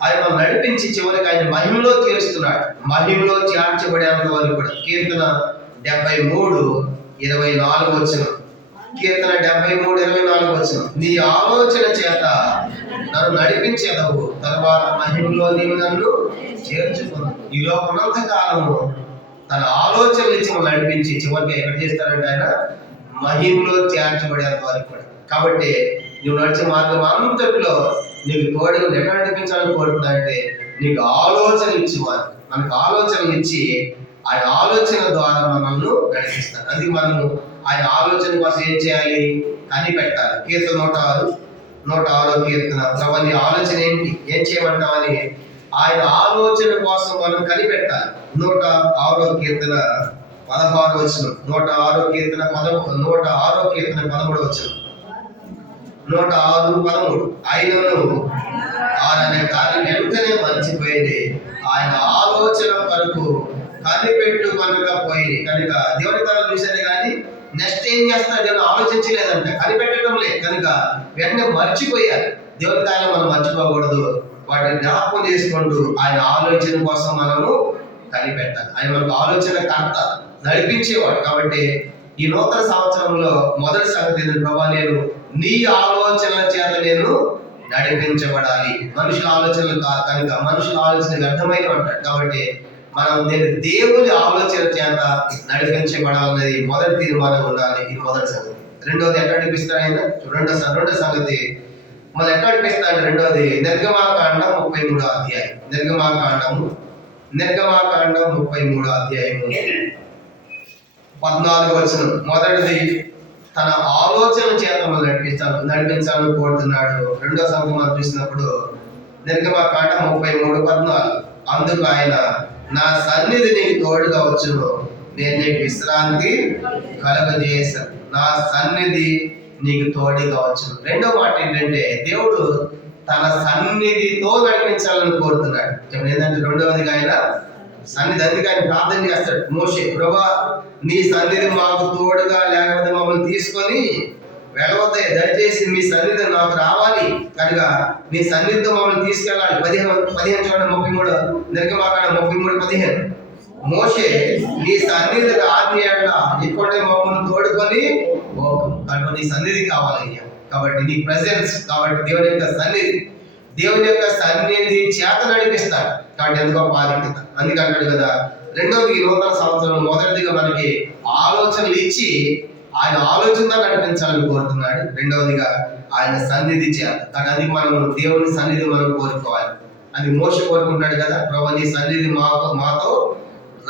ఆయన మనం నడిపించి చివరికి ఆయన మహిమలో చేరుస్తున్నాడు, మహిమలో చేర్చబడేంత వరకు కూడా. కీర్తన 73:24 వచనం. కీర్తన 73:24 వచనం. నీ ఆలోచన చేత నన్ను నడిపించేదవు, తర్వాత మహిమలో నీవు నన్ను చేర్చుకున్నావు. ఈ లోకమంత కాలము తన ఆలోచనలు ఇచ్చి మనం నడిపించి చివరికి ఎక్కడ చేస్తాడంటే ఆయన మహిమలో చేర్చబడేంత వరకు కూడా. కాబట్టి నువ్వు నడిచే మార్గం అంతట్లో నీకు తోడుగా ఎక్కడ నడిపించాలని కోరుతున్నాడంటే, నీకు ఆలోచనలు ఇచ్చేవారు. మనకు ఆలోచనలు ఇచ్చి ఆయన ఆలోచన ద్వారా మనల్ని నడిపిస్తాడు. అందుకే మనము ఆయన ఆలోచన కోసం ఏం చేయాలి? కనిపెట్టాలి. కీర్తన 106వ కీర్తన. ప్రభు నీ ఆలోచన ఏంటి, ఏం చేయమంటావని ఆయన ఆలోచన కోసం మనం కనిపెట్టాలి. 106వ కీర్తన 16వ వచనం. 106వ కీర్తన 13వ వచనం. 106:13. ఆయనను ఆయన కార్యం వెంటనే మర్చిపోయింది, ఆయన ఆలోచన కొరకు కనిపెట్టుకొనకపోయింది. కనుక దేవుని కాలం చూశారు కానీ నెక్స్ట్ ఏం చేస్తారు దేవుని ఆలోచించలేదంట, కనిపెట్టడం లేదు. కనుక వెంటనే మర్చిపోయారు. దేవుని కాలం మనం మర్చిపోకూడదు, వాటిని జ్ఞాపకం చేసుకుంటూ ఆయన ఆలోచన కోసం మనము కనిపెట్టాలి. ఆయన మనకు ఆలోచన కర్త, నడిపించేవాడు. కాబట్టి ఈ నూతన సంవత్సరంలో మొదటి సంగతి ప్రభా నేను నీ ఆలోచనల చేత నేను నడిపించబడాలి. మనుషుల ఆలోచనలు కాదు, కనుక మనుషుల ఆలోచనకు అర్థమైన అంటాడు. కాబట్టి మనం నేను దేవుని ఆలోచన చేత నడిపించబడాలనేది మొదటి తీర్మానం ఉండాలి. ఇది మొదటి సంగతి. రెండోది ఎట్లా నడిపిస్తాడు ఆయన? రెండో సంగతి మళ్ళీ ఎట్లా నడిపిస్తాడు? రెండోది నిర్గమాకాండం 33వ అధ్యాయం. నిర్గమాకాండం 33వ అధ్యాయము 14వ వచనం. మొదటిది తన ఆలోచన చేత నడిపించాలని కోరుతున్నాడు. రెండో సంగతి మనం చూసినప్పుడు నిర్గమాకాండం 33:14. అందుకు ఆయన నా సన్నిధి నీకు తోడుగా వచ్చును, నేను నీకు విశ్రాంతి కలుగజేశాను. నా సన్నిధి నీకు తోడుగా వచ్చును. రెండో మాట ఏంటంటే దేవుడు తన సన్నిధితో నడిపించాలని కోరుతున్నాడు. ఏంటంటే రెండవదిగా ఆయన సన్నిధి, అందుకే ఆయన ప్రార్థన చేస్తాడు. మోషే, ప్రభా నీ సన్నిధి మాకు తోడుగా లేకపోతే మమ్మల్ని తీసుకొని వెళ్ళవద్దే, దయచేసి మీ సన్నిధి నాకు రావాలి కనుక నీ సన్నిధితో మమ్మల్ని తీసుకెళ్ళాలి. 15 చూడండి 33 నిర్గమాకాండ 33:15. మోషే నీ సన్నిధి రాని ఇక్కడే మమ్మల్ని తోడుకొని కనుక నీ సన్నిధి కావాలయ్యా. కాబట్టి నీ ప్రెజెన్స్, కాబట్టి దేవుని యొక్క సన్నిధి చేత నడిపిస్తాడు. కాబట్టి ఎందుకో బాధ్యత. అందుకంటాడు కదా, రెండవది నూతన సంవత్సరం మొదటిదిగా మనకి ఆలోచనలు ఇచ్చి ఆయన ఆలోచనతో నడిపించాలని కోరుతున్నాడు. రెండవదిగా ఆయన సన్నిధి చేత. కానీ అది మనం దేవుని సన్నిధి మనం కోరుకోవాలి. అది మోషే కోరుకుంటాడు కదా, ప్రభు నీ సన్నిధి మాతో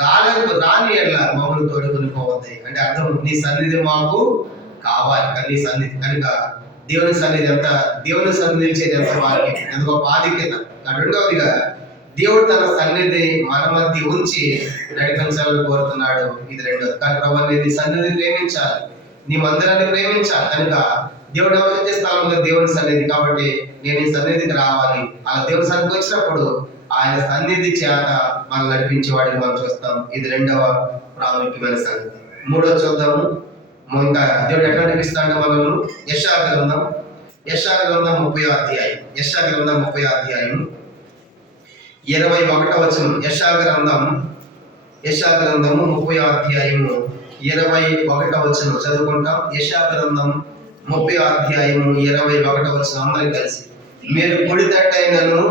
రాని ఎట్లా మమ్మల్ని తోడుకొని పోవద్దాయి అంటే అర్థం నీ సన్నిధి మాకు కావాలి. కానీ నీ సన్నిధి కనుక దేవుని సన్నిధి దేవుని సన్నిధించేది ఎంత వారికి ఎంతో బాధిక్యత. రెండవదిగా దేవుడు తన సన్నిధి మన మధ్య ఉంచి నడిపించాలని కోరుతున్నాడు. ఇది రెండోది. కానీ ప్రభు నీ సన్నిధి ప్రేమించాలి, నీ మందిరాన్ని ప్రేమించాలి. కనుక దేవుడు ఎవరైతే స్థలంలో దేవుని సన్నిధి, కాబట్టి నేను ఈ సన్నిధికి రావాలి. అలా దేవుని సన్నిధికి వచ్చినప్పుడు ఆయన సన్నిధి చేత మనం నడిపించేవాడిని మనం చూస్తాం. ఇది రెండవ ప్రాముఖ్యమైన సంగతి. మూడో చూద్దాము. ఇంకా దేవుడు ఎట్లా నడిపిస్తాడు మనల్ని. యెషయా గ్రంథం 30వ అధ్యాయం. యెషయా గ్రంథం 30వ అధ్యాయం 21వ వచనం. యెషయా గ్రంథము 30వ అధ్యాయము 21వ వచనం చదువుకుంటాం. యెషయా గ్రంథం 30వ అధ్యాయము 21వ వచనం అందరం కలిసి. మీరు కుడి తట్టైనను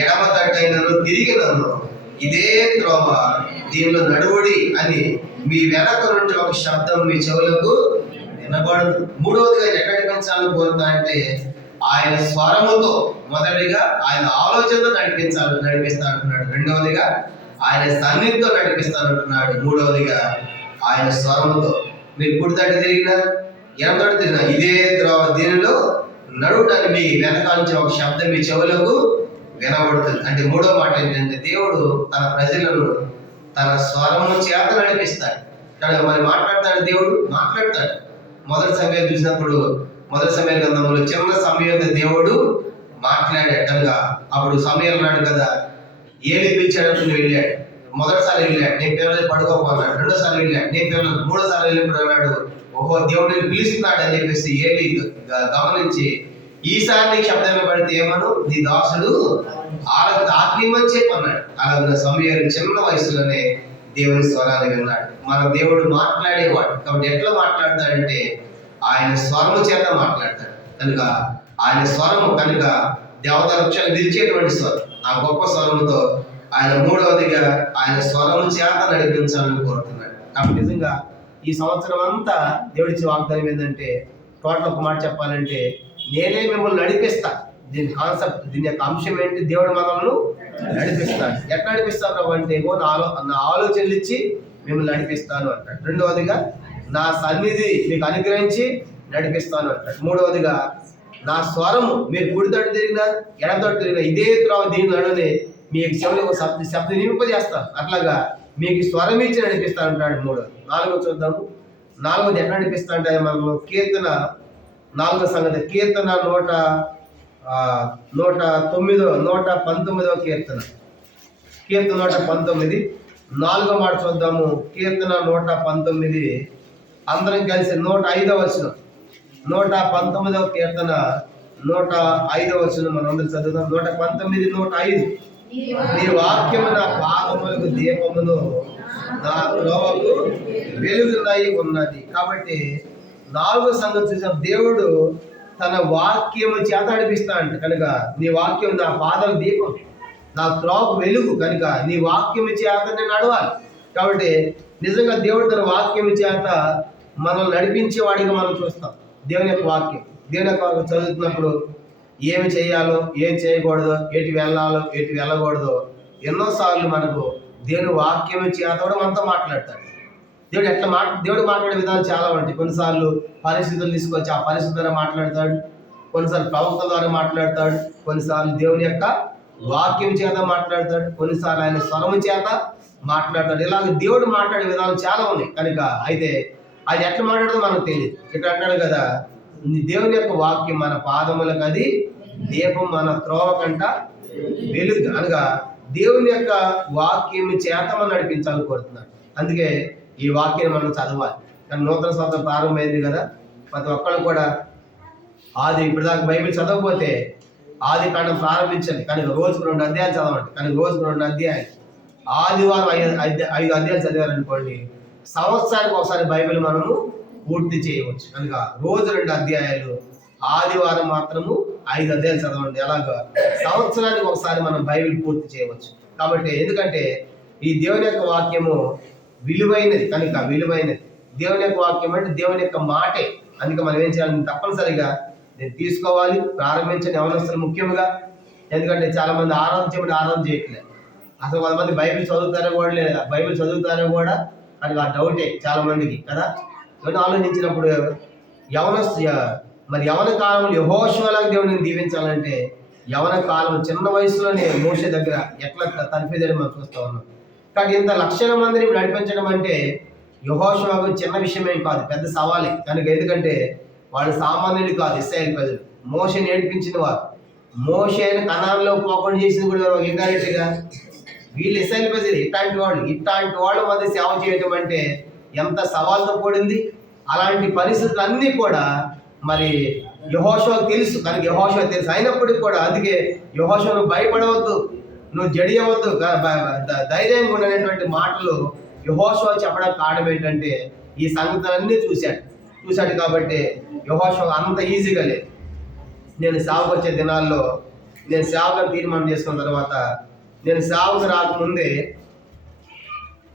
ఎడమ తట్టైనను తిరిగినను ఇదే త్రోవ, దీనిలో నడువుడి అని మీ వెనక నుండి ఒక శబ్దం మీ చెవులకు వినబడదు. మూడవదిగా ఎక్కడి పెంచాలని కోరుతా అంటే ఆయన స్వరముతో, మొదటిగా ఆయన ఆలోచనతో నడిపిస్తా అంటున్నాడు. రెండవదిగా ఆయన సన్నిధితో నడిపిస్తానంటున్నాడు. మూడవదిగా ఆయన స్వరముతో. మీరు కుడి తట్టు తిరిగినా ఎడమ తట్టు తిరిగినా ఇదే త్రోవ, దీనిలో నడువుటని మీ వెనక నుంచి ఒక శబ్దం మీ చెవులకు వినబడుతుంది. అంటే మూడో మాట ఏంటంటే దేవుడు తన ప్రజలను తన స్వరము చేత నడిపిస్తాడు. కానీ మరి మాట్లాడతాడు, దేవుడు మాట్లాడతాడు. మొదటి సమయం చూసినప్పుడు మొదటి సమయ గ్రంథంలో చిన్న సమయంలో దేవుడు మాట్లాడాడు కనుక అప్పుడు సమయం నాడు కదా ఏలి పిలిచాడు, వెళ్ళాడు. మొదటిసారి వెళ్ళాడు, నేను పిల్లలు పడుకోపోన్నాడు. రెండోసారి వెళ్ళాడు, నేను పిల్లలు. మూడోసారి వెళ్ళినప్పుడు అన్నాడు, ఓహో దేవుడిని పిలుస్తున్నాడు అని చెప్పేసి ఏలి గమనించి ఈసారి నీకు శబ్దం పడితే ఏమను, నీ దాసుడు ఆత్మీయమని చెప్పన్నాడు. అలాగే సమయాలు చిన్న వయసులోనే దేవుని స్వరాన్ని విన్నాడు. మన దేవుడు మాట్లాడేవాడు. కాబట్టి ఎట్లా మాట్లాడతాడంటే ఆయన స్వరము చేత మాట్లాడతాడు. కనుక ఆయన స్వరము కనుక దేవత వృక్షాలు నిలిచేటువంటి స్వరం, ఆ గొప్ప స్వరముతో ఆయన మూడవదిగా ఆయన స్వరము చేత నడిపించాలని కోరుతున్నాడు. కాబట్టి నిజంగా ఈ సంవత్సరం అంతా దేవుడిచ్చే వాగ్దానం ఏంటంటే, టోటల్ ఒక మాట చెప్పాలంటే, నేనే మిమ్మల్ని నడిపిస్తా. దీని కాన్సెప్ట్, దీని యొక్క అంశం ఏంటి? దేవుడు మనల్ని నడిపిస్తాడు. ఎట్లా నడిపిస్తాను అంటే నా ఆలోచనలు ఇచ్చి మిమ్మల్ని నడిపిస్తాను అంటాడు. రెండవదిగా నా సన్నిధి మీకు అనుగ్రహించి నడిపిస్తాను అంటాడు. మూడవదిగా నా స్వరము, మీరు కుడి తట్టు తిరిగినా ఎడమ తట్టు తిరిగినా ఇదే త్రోవ, దీని నడునే మీకు చెవులకు శబ్దం నింపజేస్తాను. అట్లాగా మీకు స్వరం ఇచ్చి నడిపిస్తాను అంటాడు. మూడవది. నాలుగో చూద్దాము. నాలుగోది ఎట్లా నడిపిస్తా అంటే మనము కీర్తన 4వ సంగతి, కీర్తన 119వ కీర్తన 119 4వ మాట చూద్దాము. కీర్తన 119 అందరం కలిసి 105వ వచనం. 119వ కీర్తన 105వ వచనం మనం అందరం చదువుదాం. 119 105. నీ వాక్యము నా పాదములకు దీపమును, నా త్రోవకు వెలుగునై ఉన్నది. కాబట్టి 4వ సంగతి చూసాం, దేవుడు తన వాక్యము చేత నడిపిస్తాడు. కనుక నీ వాక్యం నా పాదం దీపం, నా త్రోవకు వెలుగు. కనుక నీ వాక్యము చేత నేను నడవాలి. కాబట్టి నిజంగా దేవుడు తన వాక్యము చేత మనల్ని నడిపించేవాడిగా మనం చూస్తాం. దేవుని యొక్క వాక్యం, దేవుని యొక్క చదువుతున్నప్పుడు ఏమి చేయాలో, ఏం చేయకూడదో, ఎటు వెళ్ళాలో, ఎటు వెళ్ళకూడదో ఎన్నోసార్లు మనకు దేవుని వాక్యం చేత కూడా మనతో మాట్లాడతాడు. దేవుడు మాట్లాడే విధాలు చాలా ఉంటాయి. కొన్నిసార్లు పరిస్థితులు తీసుకొచ్చి ఆ పరిస్థితి ద్వారా మాట్లాడతాడు, కొన్నిసార్లు ప్రవక్త ద్వారా మాట్లాడతాడు, కొన్నిసార్లు దేవుని యొక్క వాక్యం చేత మాట్లాడతాడు, కొన్నిసార్లు ఆయన స్వరము చేత మాట్లాడతాడు. ఇలాగ దేవుడు మాట్లాడే విధాలు చాలా ఉన్నాయి. కనుక అయితే అది ఎట్లా మాట్లాడుతుందో మనకు తెలియదు. ఇక్కడ అంటాడు కదా, దేవుని యొక్క వాక్యం మన పాదములకు అది దీపం, మన త్రోవ కంట వెలుగు. అనగా దేవుని యొక్క వాక్యం చేత మనం నడిపించాలని కోరుతున్నాడు. అందుకే ఈ వాక్యాన్ని మనం చదవాలి. కానీ నూతన సంవత్సరం ప్రారంభమైంది కదా, ప్రతి ఒక్కళ్ళు కూడా ఇప్పటిదాకా బైబిల్ చదవకపోతే ఆది కాండం ప్రారంభించండి. కానీ రోజుకు 2 అధ్యాయాలు చదవండి. కానీ రోజుకు 2 అధ్యాయాలు, ఆదివారం 5 అధ్యాయాలు చదివారనుకోండి, సంవత్సరానికి ఒకసారి బైబిల్ మనము పూర్తి చేయవచ్చు. కనుక రోజు 2 అధ్యాయాలు, ఆదివారం మాత్రము 5 అధ్యాయాలు చదవండి. అలాగా సంవత్సరానికి ఒకసారి మనం బైబిల్ పూర్తి చేయవచ్చు. కాబట్టి ఎందుకంటే ఈ దేవుని యొక్క వాక్యము విలువైనది. కనుక విలువైనది దేవుని యొక్క వాక్యం అంటే దేవుని యొక్క మాటే. అందుకే మనం ఏం చేయాలి, తప్పనిసరిగా నేను తీసుకోవాలి. ప్రారంభించని యవనస్తులు ముఖ్యంగా, ఎందుకంటే చాలా మంది ఆరాధన చేయట్లేదు. అసలు కొంతమంది బైబిల్ చదువుతారో కూడా లేదా, బైబిల్ చదువుతారో కూడా అది ఆ డౌటే చాలా మందికి కదా. ఇవన్నీ ఆలోచించినప్పుడు యవన కాలంలో యెహోషువలాగా దేవుడిని దీవించాలంటే యవన కాలం చిన్న వయసులోనే మోషే దగ్గర ఎట్లా తనిపేదని మనం చూస్తూ ఉన్నాం. కానీ ఇంత లక్షల మందిని నడిపించడం అంటే యెహోషువకు చిన్న విషయమేం కాదు, పెద్ద సవాలే. కనుక ఎందుకంటే వాళ్ళు సామాన్యులు కాదు, ఇశ్రాయేలు ప్రజలు. మోషేని ఏడిపించిన వారు, మోషేని కనాన్లో పోకుండా చేసింది కూడా ఇండైరెక్ట్గా వీళ్ళు ఇశ్రాయేలు ప్రజలు. ఇట్లాంటి వాళ్ళు మధ్య సేవ చేయడం అంటే ఎంత సవాల్తో కూడింది. అలాంటి పరిస్థితులు అన్నీ కూడా మరి యెహోషువకు తెలుసు. కనుక యెహోషువకు తెలుసు అయినప్పటికీ కూడా, అందుకే యెహోషువ నువ్వు భయపడవద్దు, నువ్వు జడియవద్దు, ధైర్యంగా ఉండేటువంటి మాటలు యెహోషువ చెప్పడానికి కారణం ఏంటంటే ఈ సంగతులన్నీ చూశాడు కాబట్టి యెహోషువ అంత ఈజీగా లేదు. నేను సేవకు వచ్చే దినాల్లో నేను సేవకు తీర్మానం చేసుకున్న తర్వాత, నేను సేవకు రాకముందే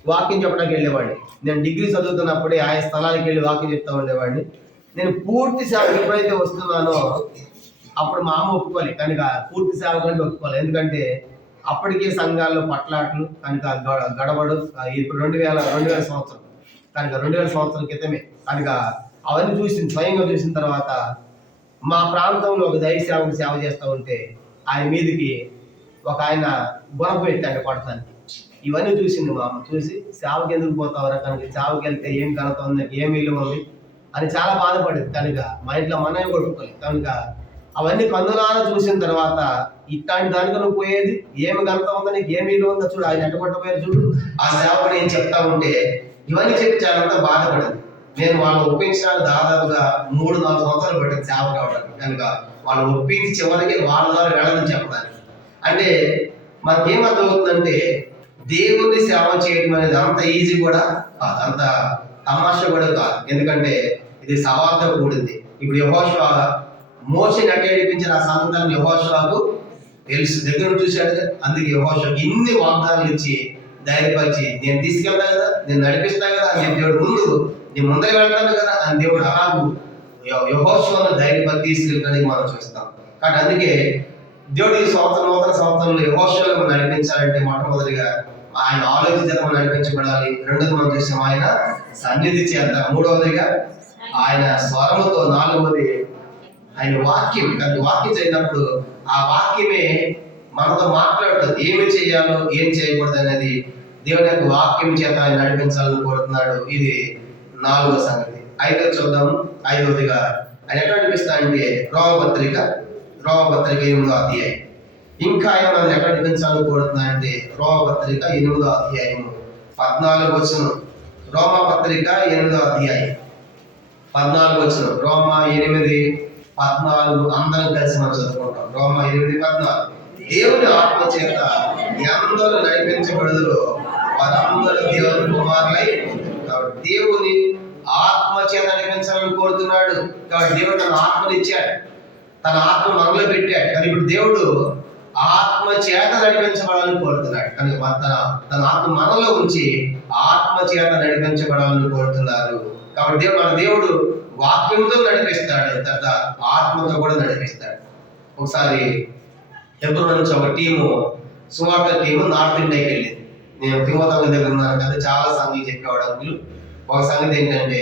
వాక్యం చెప్పడానికి వెళ్ళేవాడిని. నేను డిగ్రీ చదువుతున్నప్పుడే ఆయా స్థలానికి వెళ్ళి వాక్యం చెప్తా ఉండేవాడిని. నేను పూర్తి సేవకు ఎప్పుడైతే వస్తున్నానో అప్పుడు మా అమ్మ ఒప్పుకోవాలి. కనుక పూర్తి సేవ కంటే ఒప్పుకోవాలి. ఎందుకంటే అప్పటికే సంఘాల్లో పట్లాట్లు కనుక గడబడు. ఇప్పుడు 2000 సంవత్సరం, కనుక 2000 సంవత్సరం క్రితమే. కనుక అవన్నీ స్వయంగా చూసిన తర్వాత మా ప్రాంతంలో ఒక దైవ సేవకు సేవ చేస్తూ ఉంటే ఆయన మీదకి ఒక ఆయన గుణపు పెట్టాడు కొడతానికి. ఇవన్నీ చూసింది మా అమ్మ. చూసి సేవకి ఎందుకు పోతావరా, కనుక సేవకి వెళ్తే ఏం ఘనత ఉంది, ఏం విలువ ఉంది అని చాలా బాధపడింది. కనుక మా ఇంట్లో మనమే కొట్టుకోలేదు. కనుక అవన్నీ కన్నులారా చూసిన తర్వాత ఇట్లాంటి దానికి నువ్వు పోయేది ఏమి ఘనత ఉందో, నీకు ఏమి విలువ ఉందో చూడు, ఆయన ఎట్టగొట్టపోయారు చూడు. ఆ సేవకుడు ఏం చెప్తా ఉంటే ఇవన్నీ చెప్పి చాలా బాధపడింది. నేను వాళ్ళని ఒప్పించడానికి దాదాపుగా 3-4 సంవత్సరాలు పట్టింది సేవ కావడానికి. కనుక వాళ్ళు ఒప్పించి చివరికి వాళ్ళ ద్వారా వెళ్ళదని చెప్పడానికి. అంటే మనకేమర్థమవుతుందంటే దేవుని సేవ చేయడం అనేది అంత ఈజీ కూడా కాదు, అంత తమాషా కూడా కాదు. ఎందుకంటే ఇది సవాల్తో కూడింది. ఇప్పుడు యెహోషువ మోషేని అడ్డేడిపించిన ఆ సంగతులను యెహోషువకు తెలుసు, దగ్గర చూశాడు. అందుకే యెహోషువ ఇన్ని వాగ్దానాలు ఇచ్చి ధైర్యపరిచి, నేను తీసుకెళ్తా కదా, నేను నడిపిస్తా కదా అని దేవుడు నీ ముందర వెళ్తాను కదా అని దేవుడు అలాగూ యెహోషువను ధైర్యపరి తీసుకెళ్ళడానికి మనం చూస్తాం. కానీ అందుకే దేవుడు ఈ నూతన సంవత్సరంలో యెహోషువను నడిపించాలంటే మొట్టమొదటిగా ఆయన ఆలోచన చేత మనం నడిపించబడాలి. రెండోది మనం చూసాం ఆయన సన్నిధి చేత, మూడవదిగా ఆయన స్వరముతో, నాలుగవది ఆయన వాక్యం. వాక్యం చేయనప్పుడు ఆ వాక్యమే మనతో మాట్లాడుతుంది. ఏమి చేయాలో ఏం చేయకూడదు అనేది దేవుని యొక్క వాక్యం చేత ఆయన నడిపించాలని కోరుతున్నాడు. ఇది 4వ సంగతి. 5వ చూద్దాము. 5వదిగా ఆయన ఎట్లా నడిపిస్తాడంటే రోమపత్రిక 8వ అధ్యాయం. ఇంకా ఆయన మనం ఎక్కడ నడిపించాలని కోరుతున్నాడంటే రోమపత్రిక 8వ అధ్యాయము 14వ వచనం. రోమపత్రిక 8వ అధ్యాయం 14వ వచనం. రోమా 8:14 అందరం కలిసి మనం చదువుకుంటాం. రోమా 8:14. దేవుని ఆత్మ చేత ఎందరూ నడిపించబడుదురో వారందరూ దేవుని కుమారులై. కాబట్టి దేవుని ఆత్మ చేత నడిపించాలని కోరుతున్నాడు. కాబట్టి దేవుడు తన ఆత్మను ఇచ్చాడు, తన ఆత్మ మనలో పెట్టాడు. కానీ ఇప్పుడు దేవుడు ఆత్మ చేత నడిపించబడాలని కోరుతున్నాడు. కానీ తన ఆత్మ మనలో ఉంచి ఆత్మ చేత నడిపించబడాలని కోరుతున్నారు. కాబట్టి మన దేవుడు వాక్యంతో నడిపిస్తాడు, తర్వాత ఆత్మతో కూడా నడిపిస్తాడు. ఒకసారి హెబ్రోను నుంచి ఒక టీము, సువార్త టీము నార్త్ ఇండియాకి వెళ్ళింది. నేను తిమోతి దగ్గర ఉన్నాను కదా, చాలా సంగతి చెప్పేవాడు అంకులు. ఒక సంగతి ఏంటంటే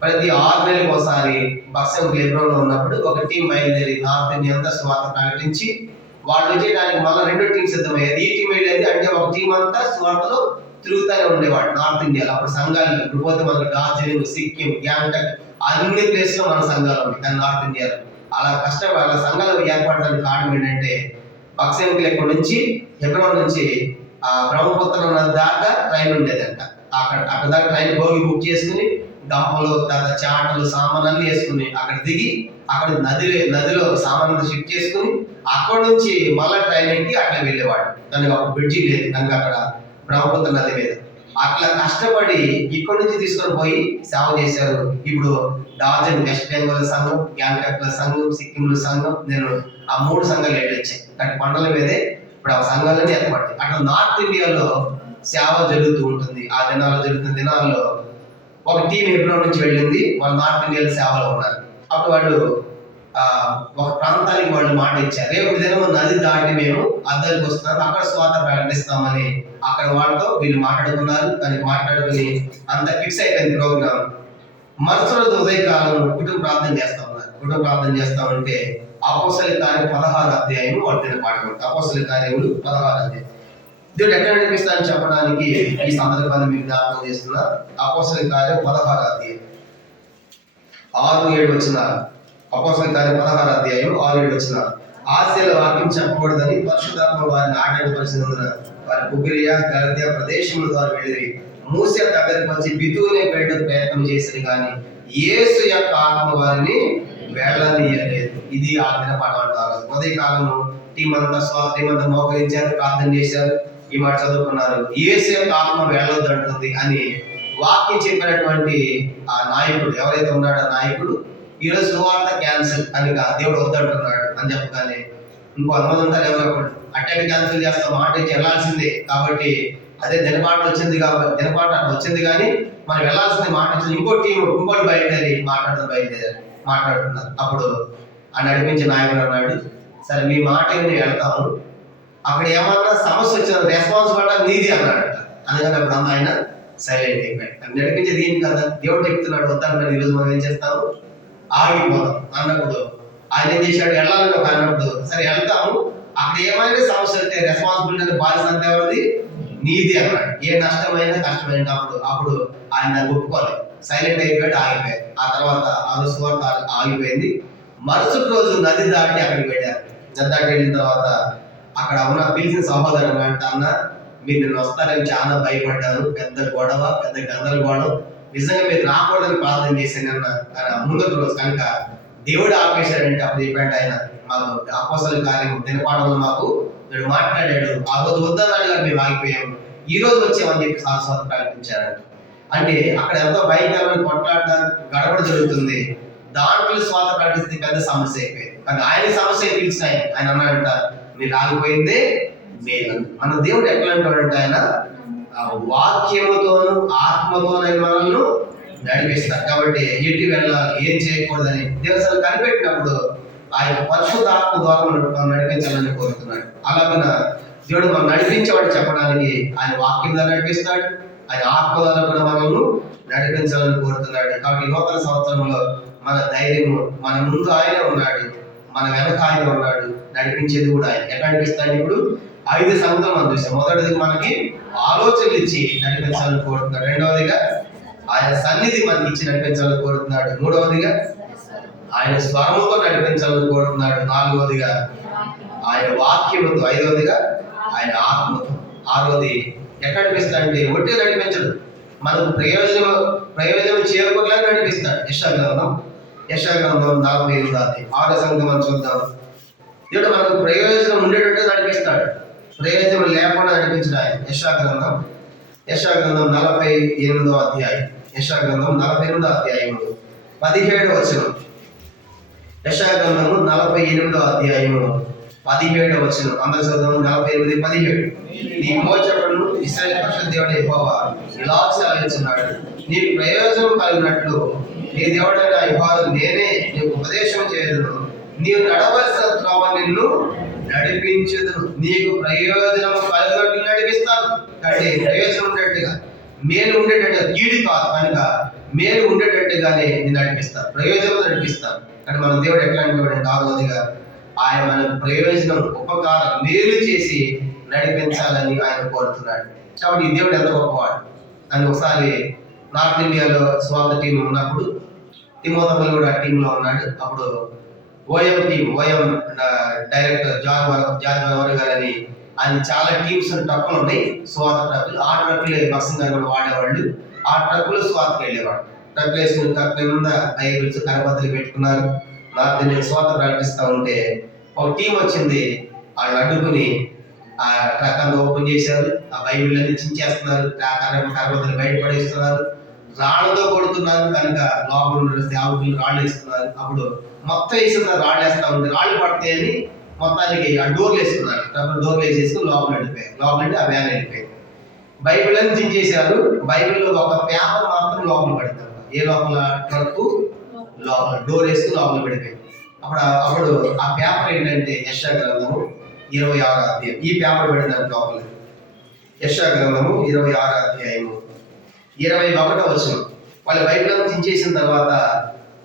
ప్రతి 6 నెలలకు ఒకసారి బక్సం హెబ్రోన్లో ఉన్నప్పుడు ఒక టీం బయలుదేరి నార్త్ ఇండియా అంతా సువార్త ప్రకటించి వాళ్ళు చేయడానికి మళ్ళీ 2 టీమ్స్ సిద్ధమయ్యారు. ఈ టీం వెళ్ళేది అంటే ఒక టీం అంతా సువార్తలో తిరుగుతూనే ఉండేవాడు నార్త్ ఇండియాలో. అప్పుడు సంఘాలు ఇప్పుడు పోతే మనకు డార్జిలింగ్, సిక్కిం, గ్యాంగ్టాక్ అన్ని ప్లేస్ లో మన సంఘాలు ఉన్నాయి కానీ నార్త్ ఇండియాలో. అలా వాళ్ళ సంఘాలు ఏర్పడడానికి కారణం ఏంటంటే బక్సేంకులు ఎక్కడి నుంచి హెబ్రోన్ నుంచి బ్రహ్మపుత్ర నది దాకా ట్రైన్ ఉండేదంట. అక్కడ దాకా ట్రైన్ భోగి బుక్ చేసుకుని డంపలు, చాటలు, సామాన్ అన్ని వేసుకుని అక్కడ దిగి అక్కడ నదిలో సామాన్ షిఫ్ట్ చేసుకుని అక్కడ నుంచి మళ్ళా ట్రైన్ ఎక్కి అట్లా వెళ్ళేవాడు. దానికి ఒక బ్రిడ్జి లేదు కనుక అక్కడ బ్రహ్మపుత్ర నది మీద అట్లా కష్టపడి ఇక్కడి నుంచి తీసుకొని పోయి సేవ చేశారు. ఇప్పుడు డార్జిలింగ్ వెస్ట్ బెంగాల్ సంఘం, గ్యాంగ్టాక్ సంఘం, సిక్కింలో సంఘం, నేను ఆ 3 సంఘాలు ఏడ్చాయి కానీ పంటల మీదే ఇప్పుడు ఆ సంఘాలన్నీ ఏర్పడ్డాయి. అట్లా నార్త్ ఇండియాలో సేవ జరుగుతూ ఉంటుంది. ఆ జరుగుతున్న దినాల్లో ఒక టీం హెబ్రోన్ నుంచి వెళ్ళింది, వాళ్ళు నార్త్ ఇండియాలో సేవలో ఉన్నారు. అప్పుడు వాళ్ళు ఒక ప్రాంతానికి వాళ్ళు మాట ఇచ్చారు, రేపు దినం నది దాటి మేము అద్దరికి వస్తున్నాం, అక్కడ స్వార్థ ప్రకటిస్తామని. అక్కడ వాళ్ళతో వీళ్ళు మాట్లాడుకున్నారు. దానికి మాట్లాడుకుని అంత ఫిక్స్ అయిపోయింది ప్రోగ్రామ్. మరుసటి రోజు ఉదయకాలం కుటుంబ ప్రార్థన చేస్తా ఉన్నారు. కుటుంబ ప్రార్థన చేస్తా ఉంటే అపోస్తలుల కార్యం 16వ అధ్యాయం వాళ్ళు తిన పాఠం. అపోస్తలుల కార్యములు 16వ అధ్యాయం దేవుడు ఎక్కడ నడిపిస్తానని చెప్పడానికి ఈ సందర్భాన్ని మీకు జ్ఞాపకం చేస్తున్నా. అపోస్తలుల కార్యం 16వ అధ్యాయం 6-7 వచనాలు. అపోస్తలుల కార్యం 16వ అధ్యాయం 6-7 వచనాలు. ఆసియాలో వాక్యం చెప్పకూడదని పరిశుద్ధాత్మ వారిని ఆటంకపరిచినందున వారి బుల్గేరియా, గలతీయ ప్రదేశముల ద్వారా వెళ్ళి మూసే దగ్గరికి వచ్చి బితువునే వెళ్ళడం ప్రయత్నం చేశారు కానీ యేసు యొక్క ఆత్మ వారిని వెళ్ళనీయలేదు. ఇది ఆ దిన పాఠం అంటారు. ఉదయకాలము టీం అంతా మోకరించారు, ప్రార్థన చేశారు, ఈ మాట చదువుకున్నారు. యేసు యొక్క ఆత్మ వెళ్ళొద్దు అంటుంది అని వాక్యం చెప్పినటువంటి ఆ నాయకుడు ఎవరైతే ఉన్నాడో ఆ నాయకుడు ఈరోజు సువార్త క్యాన్సిల్ అని దేవుడు వద్దంటున్నాడు అని చెప్పగానే ఇంకో 100 ఉంటారు ఎవరో అట్టెండ్ క్యాన్సిల్ చేస్తాం, మాట ఇచ్చి వెళ్ళాల్సిందే. కాబట్టి అదే దినపాటలు వచ్చింది కాబట్టి దినపాట అట్లా వచ్చింది కానీ మనం వెళ్ళాల్సింది మాట ఇచ్చింది. ఇంకో టీం ఇంకోటి బయలుదేరి మాట్లాడుతున్నారు. అప్పుడు ఆ నడిపించే నాయకుడు అన్నాడు, సరే మీ మాట నేను వెళ్తాము, అక్కడ ఏమన్నా సమస్య వచ్చిన రెస్పాన్సిబిలిటీ నీది అన్నాడు. అందుకని అప్పుడు ఆయన సైలెంట్ అయిపోయాడు. నడిపించేది ఏం కదా, దేవుడు చెప్తున్నాడు వద్దంటాడు. ఈరోజు మనం ఏం చేస్తాము, ఆగిపోతాం అన్నప్పుడు ఆయన ఏం చేశాడు, వెళ్ళాలని ఒక అన్నప్పుడు సరే వెళ్తాము, అక్కడ ఏమైనా సమస్య వస్తే రెస్పాన్సిబిలిటీ బాధ్యత అంతా ఎవరిది, నీది అన్నాడు. ఏ నష్టమైనా కష్టమైనప్పుడు అప్పుడు ఆయన దాన్ని ఒప్పుకోలేదు, సైలెంట్ అయిపోయాడు, ఆగిపోయాడు. ఆ తర్వాత ఆ సువార్త ఆగిపోయింది. మరుసటి రోజు నది దాటి అక్కడికి వెళ్ళారు. నది దాటి వెళ్ళిన తర్వాత అక్కడ ఉన్న పిలిచిన సహోదరుడు అన్న మీరు నేను వస్తారని చాలా భయపడ్డాను, పెద్ద గొడవ, పెద్ద గందరగోళం, నిజంగా మీరు రాకూడదని ప్రార్థన చేశాను అన్న ముందు రోజు కనుక దేవుడు ఆపేశాడంటే అప్పుడు చెప్పాడు ఆయన మాకు అపోస్తలుల కార్యం దినపాఠంలో మాకు వీడు మాట్లాడాడు. ఆ రోజు వద్దన్నాడు కానీ మేము ఆగిపోయాము, ఈ రోజు వచ్చామని చెప్పి సాహసత ప్రకటించారంట. అంటే అక్కడ ఎంతో భయంకరమైన కొట్లాట గడబడ జరుగుతుంది. దాంట్లో స్వాత ప్రకటిస్తే పెద్ద సమస్య అయిపోయింది. కానీ ఆయన సమస్య పిలిచిన ఆయన అన్నాడంట మీరు ఆగిపోయిందే మేలు. మన దేవుడు ఎట్లా అంటాడంటే ఆయన వాక్యముతోను ఆత్మతోనూ మనల్ని నడిపిస్తారు. కాబట్టి ఎట్టి వెళ్ళాలి, ఏం చేయకూడదని దేవుడు కనిపెట్టినప్పుడు ఆయన పరిశుద్ధాత్మ ద్వారా మనం నడిపించాలని కోరుతున్నాడు. అలాగన దేవుడు మనం నడిపించేవాడు చెప్పడానికి ఆయన వాక్యం ద్వారా నడిపిస్తాడు, ఆయన ఆత్మ ద్వారా కూడా మనల్ని నడిపించాలని కోరుతున్నాడు. కాబట్టి నూతన సంవత్సరంలో మన ధైర్యము మన ముందు ఆయన ఉన్నాడు, మన వెనక ఆయన ఉన్నాడు, నడిపించేది కూడా ఆయన. ఎట్లా నడిపిస్తాడు? ఇప్పుడు 5 సంగతులు మనం చూసాం. మొదటిది మనకి ఆలోచనలు ఇచ్చి నడిపించాలని కోరుతున్నాడు. రెండవదిగా ఆయన సన్నిధి మనకి ఇచ్చి నడిపించాలని కోరుతున్నాడు. మూడవదిగా ఆయన స్వరముతో నడిపించాలని కోరుతున్నాడు. నాలుగవదిగా ఆయన వాక్యముతో. ఐదవదిగా ఆయన ఆత్మతో. ఆరవది ఎక్కడ నడిపిస్తాడంటే ఒట్టిగా నడిపించడు, మనకు ప్రయోజనం చేకూరలా నడిపిస్తాడు. యెషయా గ్రంథం 48 6వ సంగతి మనం చూద్దాం. దేవుడు మనకు ప్రయోజనం ఉండేటట్టు నడిపిస్తాడు, ప్రయోజనం లేకుండా నడిపించడు ఆయన. యెషయా గ్రంథం 48వ అధ్యాయం. యెషయా గ్రంథం 48వ అధ్యాయము 17వ వచనం. యెషయా గ్రంథము 48వ అధ్యాయము 17వ వచనం. అందరూ చదువు. 48:17. నీ మోచకుడును ఇశ్రాయేలు పరిశుద్ధ దేవుడు యెహోవా ఇలా సెలవిస్తున్నాడు, నీకు ప్రయోజనం కలిగినట్లు నీ దేవుడైన యెహోవా నేనే నీకు ఉపదేశం చేయదును, నీవు నడవలసిన త్రోవ నిన్ను నడిపించుదును, నీకు ప్రయోజనం కలిగినట్లు నడిపిస్తాను. అంటే ప్రయోజనం ఉండేట్టుగా, మేలు ఉండేటట్టుగా, కీడు కాదు కనుక మేలు ఉండేటట్టుగానే నేను నడిపిస్తాను, ప్రయోజనం నడిపిస్తాను. కానీ మన దేవుడు ఎట్లాంటి వాడు అంటే ఆరోదిగా ఆయన మనకు ప్రయోజనం, ఉపకారం, మేలు చేసి నడిపించాలని ఆయన కోరుతున్నాడు. కాబట్టి ఈ దేవుడు ఎంత గొప్పవాడు అని ఒకసారి నార్త్ ఇండియాలో స్వార్థ టీం ఉన్నప్పుడు తిమోతమల్లి కూడా ఆ టీంలో ఉన్నాడు. అప్పుడు ఓఎం డైరెక్టర్ జార్జ్ వర్ గారని ఆయన చాలా టీమ్స్ ట్రక్కులు ఉన్నాయి, స్వార్థ ట్రక్కులు. ఆ ట్రక్కులే బస్సు గారు కూడా వాడేవాళ్ళు. ఆ ట్రక్కులు స్వార్థకు వెళ్ళేవాడు. ట్రక్కులు వేసుకుని ట్రక్కుల మీద బైబిల్స్ కరపత్రులు పెట్టుకున్నారు. నార్త్ ఇండియా స్వార్థ ప్రకటిస్తూ ఉంటే ఒక టీం వచ్చింది. వాళ్ళు అడ్డుకుని ఆ ట్రక్ అంతా ఓపెన్ చేశారు. ఆ బైబిల్ అన్ని చించేస్తున్నారు, కరపత్రులు బయటపడేస్తున్నారు, రాళ్ళతో కొడుతున్నారు. కనుక లోపల సేవకులు రాళ్ళు వేస్తున్నారు. అప్పుడు మొత్తం వేస్తున్నారు, రాళ్ళు వేస్తా ఉంటే రాళ్ళు పడతాయని మొత్తానికి ఆ డోర్లు వేసుకున్నారు. డోర్లు వేసేసుకుని లోపల వెళ్ళిపోయారు. లోపల అంటే ఆ వ్యాన్ వెళ్ళిపోయింది. బైబిల్ అని చించేశారు. బైబిల్లో ఒక పేపర్ మాత్రం లోపల పడతారు. ఏ లోపల? ట్రక్ లోపల డోర్ వేసుకుని లోపల పడిపోయింది. అప్పుడు ఆ పేపర్ ఏంటంటే యెషయా గ్రంథము 26వ అధ్యాయం. ఈ పేపర్ పడిందంటే లోపల యెషయా గ్రంథము 26వ అధ్యాయము 21వ వచనం. వాళ్ళ బైబిల్ చించేసిన తర్వాత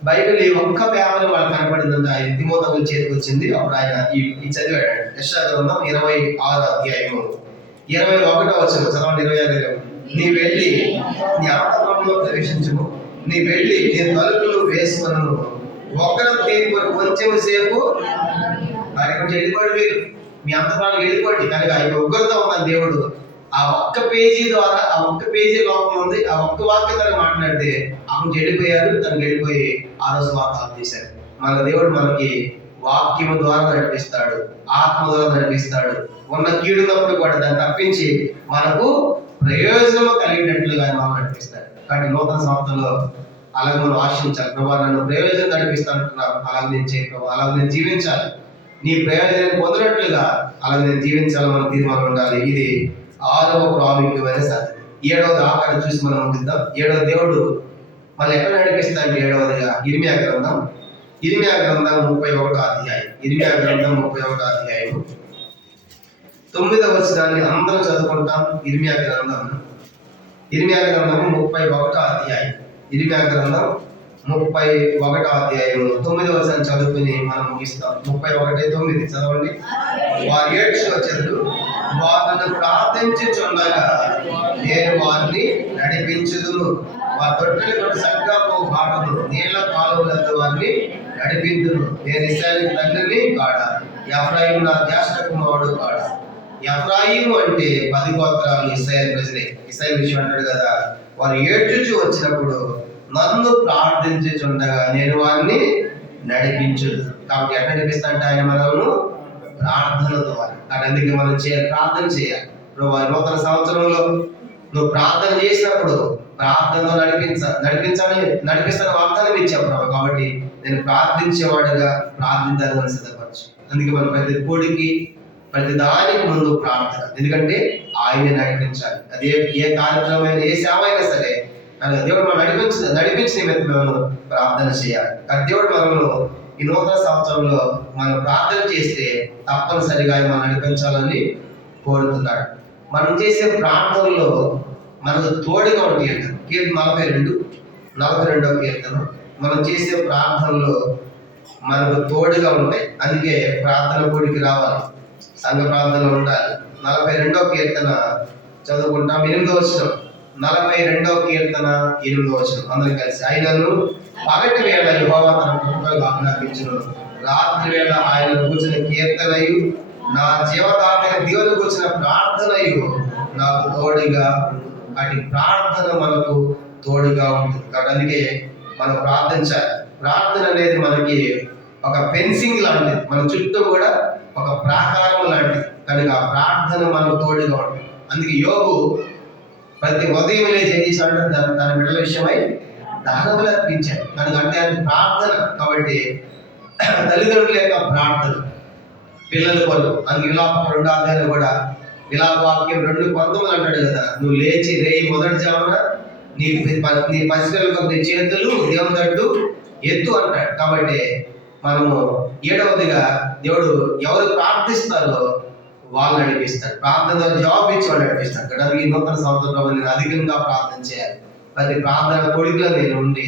బైబిల్ ఈ ఒక్క పేపర్ వాళ్ళకి కనపడిందంటే ఆయన తిమోతమల్లి చేతికి వచ్చింది. అప్పుడు ఆయన ఈ చదివాడు. యెషయా గ్రంథం 26వ అధ్యాయము 21వ వచనం చదవండి. 26. నీ వెళ్ళి నీ అంతఃపురంలో ప్రవేశించుము, నీ వెళ్ళి నీ తలుపులు వేసుకును, ఒక్కరు తీర్పు కొంచెం సేపు అక్కడి నుంచి వెళ్ళిపోయి మీరు మీ అంతఃపురానికి వెళ్ళిపోండి. కనుక ఈ ఉగ్రత ఉన్న దేవుడు ఆ ఒక్క పేజీ ద్వారా, ఆ ఒక్క పేజీ లోపల ఉంది, ఆ ఒక్క వాక్యం ద్వారా మాట్లాడితే అప్పుడు వెళ్ళిపోయారు. తనకు వెళ్ళిపోయి ఆ రోజు వార్తలు చేశారు. మన దేవుడు మనకి వాక్యము ద్వారా నడిపిస్తాడు, ఆత్మ ద్వారా నడిపిస్తాడు. ఉన్న కీడున్నప్పుడు కూడా దాన్ని తప్పించి మనకు ప్రయోజనము కలిగినట్లుగా మనం నడిపిస్తాడు. కాబట్టి నూతన సంవత్సరంలో అలాగే మనం ఆశించాలి. ప్రభావ నన్ను ప్రయోజనం నడిపిస్తానంటున్నావు, అలాగే నేను చేయవు, అలాగే నేను జీవించాలి, నీ ప్రయోజనాన్ని పొందినట్లుగా అలాగే నేను జీవించాలని మన తీర్మానం ఉండాలి. ఇది 6వ ప్రాముఖ్యమైన సంగతి. 7వది ఆకారం చూసి మనం ముగిద్దాం. 7వ దేవుడు మనం ఎక్కడ నడిపిస్తాడు? 7వదిగా ఇర్మియా గ్రంథం 31వ అధ్యాయం. ఇర్మియా గ్రంథం 31వ అధ్యాయం 9వ వచనాన్ని అందరం చదువుకుంటాం. ఇర్మియా గ్రంథం 31వ అధ్యాయం. ఇర్మియా గ్రంథం 31వ అధ్యాయం 9వ వచనం చదువుకుని మనం ముగిస్తాం. 31:9 చదవండి. వారు ఏడ్చి వచ్చారు, వారిని ప్రార్థించుచుండగా నేను వారిని నడిపించుదును, వారి తొట్టెల కొట్టి సరిగ్గా బాటను నీళ్ల కాలువలందు వారిని నడిపించును. నేను ఇశ్రాయేలు తండ్రిని కాడ, ఎఫ్రాయిము నా జ్యేష్ఠ కుమారుడు కాడ. ఎఫ్రాయిము అంటే 10 గోత్రాలు ఇశ్రాయేలు ప్రజలే. ఇశ్రాయేలు విషయం అంటాడు కదా, వారు ఏడ్చుచు వచ్చినప్పుడు నన్ను ప్రార్థించుచుండగా నేను వారిని నడిపించుదు. కాబట్టి ఎట్లా నడిపిస్తాంటే ఆయన మనల్ని ప్రార్థన ద్వారా. కానీ అందుకే మనం ప్రార్థన చేయాలి. నూతన సంవత్సరంలో నువ్వు ప్రార్థన చేసినప్పుడు ప్రార్థనలో నడిపిస్తాను వాగ్దానం ఇచ్చావు ప్రభు. కాబట్టి నేను ప్రార్థించేవాడుగా ప్రార్థించాలని సిద్ధపరచు. అందుకే మనం ప్రతి కోడికి ప్రతి దానికి ముందు ప్రార్థన. ఎందుకంటే ఆయనే నడిపించాలి. అది ఏ కార్యక్రమం, ఏ సేవ అయినా సరే దేవుడు మనం నడిపించిన నిమిత్తం ప్రార్థన చేయాలి. కానీ దేవుడు మనల్ని ఈ నూతన సంవత్సరంలో మనం ప్రార్థన చేస్తే తప్పనిసరిగా మనం నడిపించాలని కోరుతున్నాడు. మనం చేసే ప్రార్థనలో మనకు తోడుగా ఉంటాయి. కీర్తన 42వ కీర్తన. మనం చేసే ప్రార్థనలో మనకు తోడుగా ఉంటాయి. అందుకే ప్రార్థన కూడికి రావాలి, సంఘ ప్రార్థన ఉండాలి. 42వ కీర్తన చదువుకుంటాం. 8వ వచనం. 42వ కీర్తన 8వ వచనం అందరం కలిసి. ఆయనను పగటి వేళ యెహోవా తన కృపగా ఆజ్ఞాపించును, రాత్రి వేళ ఆయన కూర్చున్న కీర్తనయు నా జీవదాతైన దేవుని కూర్చున్న ప్రార్థనయు నాకు తోడుగా. అటు ప్రార్థన మనకు తోడుగా ఉంటుంది. కాబట్టి అందుకే మనం ప్రార్థించాలి. ప్రార్థన అనేది మనకి ఒక ఫెన్సింగ్ లాంటిది, మన చుట్టూ కూడా ఒక ప్రాకారం లాంటిది. కనుక ఆ ప్రార్థన మనకు తోడుగా ఉంటుంది. అందుకే యోగు ప్రతి ఉదయం చేశాడు, తన బిడ్డల విషయమై దహనములు అర్పించాడు. కనుక అంటే అది ప్రార్థన. కాబట్టి తల్లిదండ్రుల యొక్క ప్రార్థన, పిల్లల కొరకు. అందుకే విలాప 2వ అధ్యాయంలో కూడా విలాపవాక్యం 2:19 అంటాడు కదా, నువ్వు లేచి రేయి మొదటి జామున నీ పసిపిల్లలకు నీ చేతులు దేవుని తట్టు ఎత్తు అంటాడు. కాబట్టి మనము 7వదిగా దేవుడు ఎవరు ప్రార్థిస్తారో వాళ్ళు నడిపిస్తాడు. ప్రార్థన జవాబు ఇచ్చి వాళ్ళు నడిపిస్తాడు. కాబట్టి ఈ నూతన సంవత్సరంలో నేను అధికంగా ప్రార్థన చేయాలి. ప్రతి ప్రార్థన కొడుకులో నేను ఉండి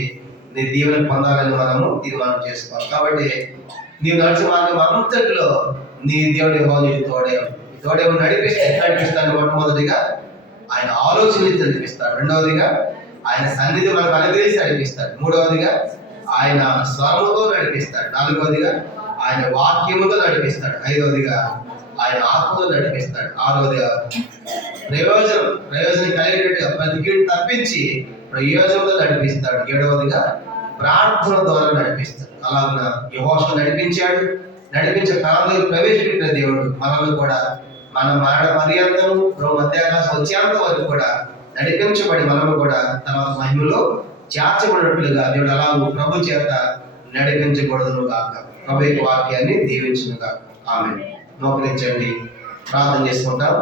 నీ దీవెన పొందాలని మనము తీర్మానం చేసుకోవాలి. కాబట్టి నీవు నడిచిన మార్గం అంతటిలో నీ దేవుడి హోలీ తోడే నడిపిస్తాను. మొట్టమొదటిగా ఆయన ఆలోచనలు నడిపిస్తాడు. రెండవదిగా ఆయన సన్నిధి మనకు అనుగ్రహించి నడిపిస్తాడు. మూడవదిగా ఆయన స్వరముతో నడిపిస్తాడు. నాలుగవదిగా ఆయన వాక్యముతో నడిపిస్తాడు. ఐదవదిగా ఆయన ఆత్మతో నడిపిస్తాడు. ఆరవదిగా ప్రయోజనం కలిగేట్టుగా ప్రతి కీడు తప్పించి ప్రయోజనంతో నడిపిస్తాడు. ఏడవదిగా ప్రార్థన ద్వారా నడిపిస్తాడు. అలాగ యెహోషువ నడిపించే కాలంలో ప్రవేశపెట్టిన దేవుడు మనల్ని కూడా మన మరణ పర్యంతము మధ్యాకాశం వచ్చేంత వరకు కూడా నడిపించబడి మనము కూడా తర్వాత మహిమలో చేర్చబడినట్లుగా దేవుడు అలాగూ ప్రభు చేత నడిపించకూడదును గాక. ప్రభు యొక్క వాక్యాన్ని దీవించును గాక. ఆమేన్. మోకరించండి, ప్రార్థన చేసుకుంటాం.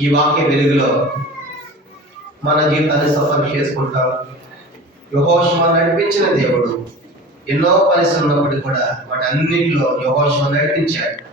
ఈ వాక్య వెలుగులో మన జీవితాన్ని సఫలం చేసుకుంటాం. యెహోషువ నడిపించిన దేవుడు ఎన్నో పరిస్థితులు ఉన్నప్పటికీ కూడా వాటి అన్నింటిలో యెహోషువ నడిపించాడు.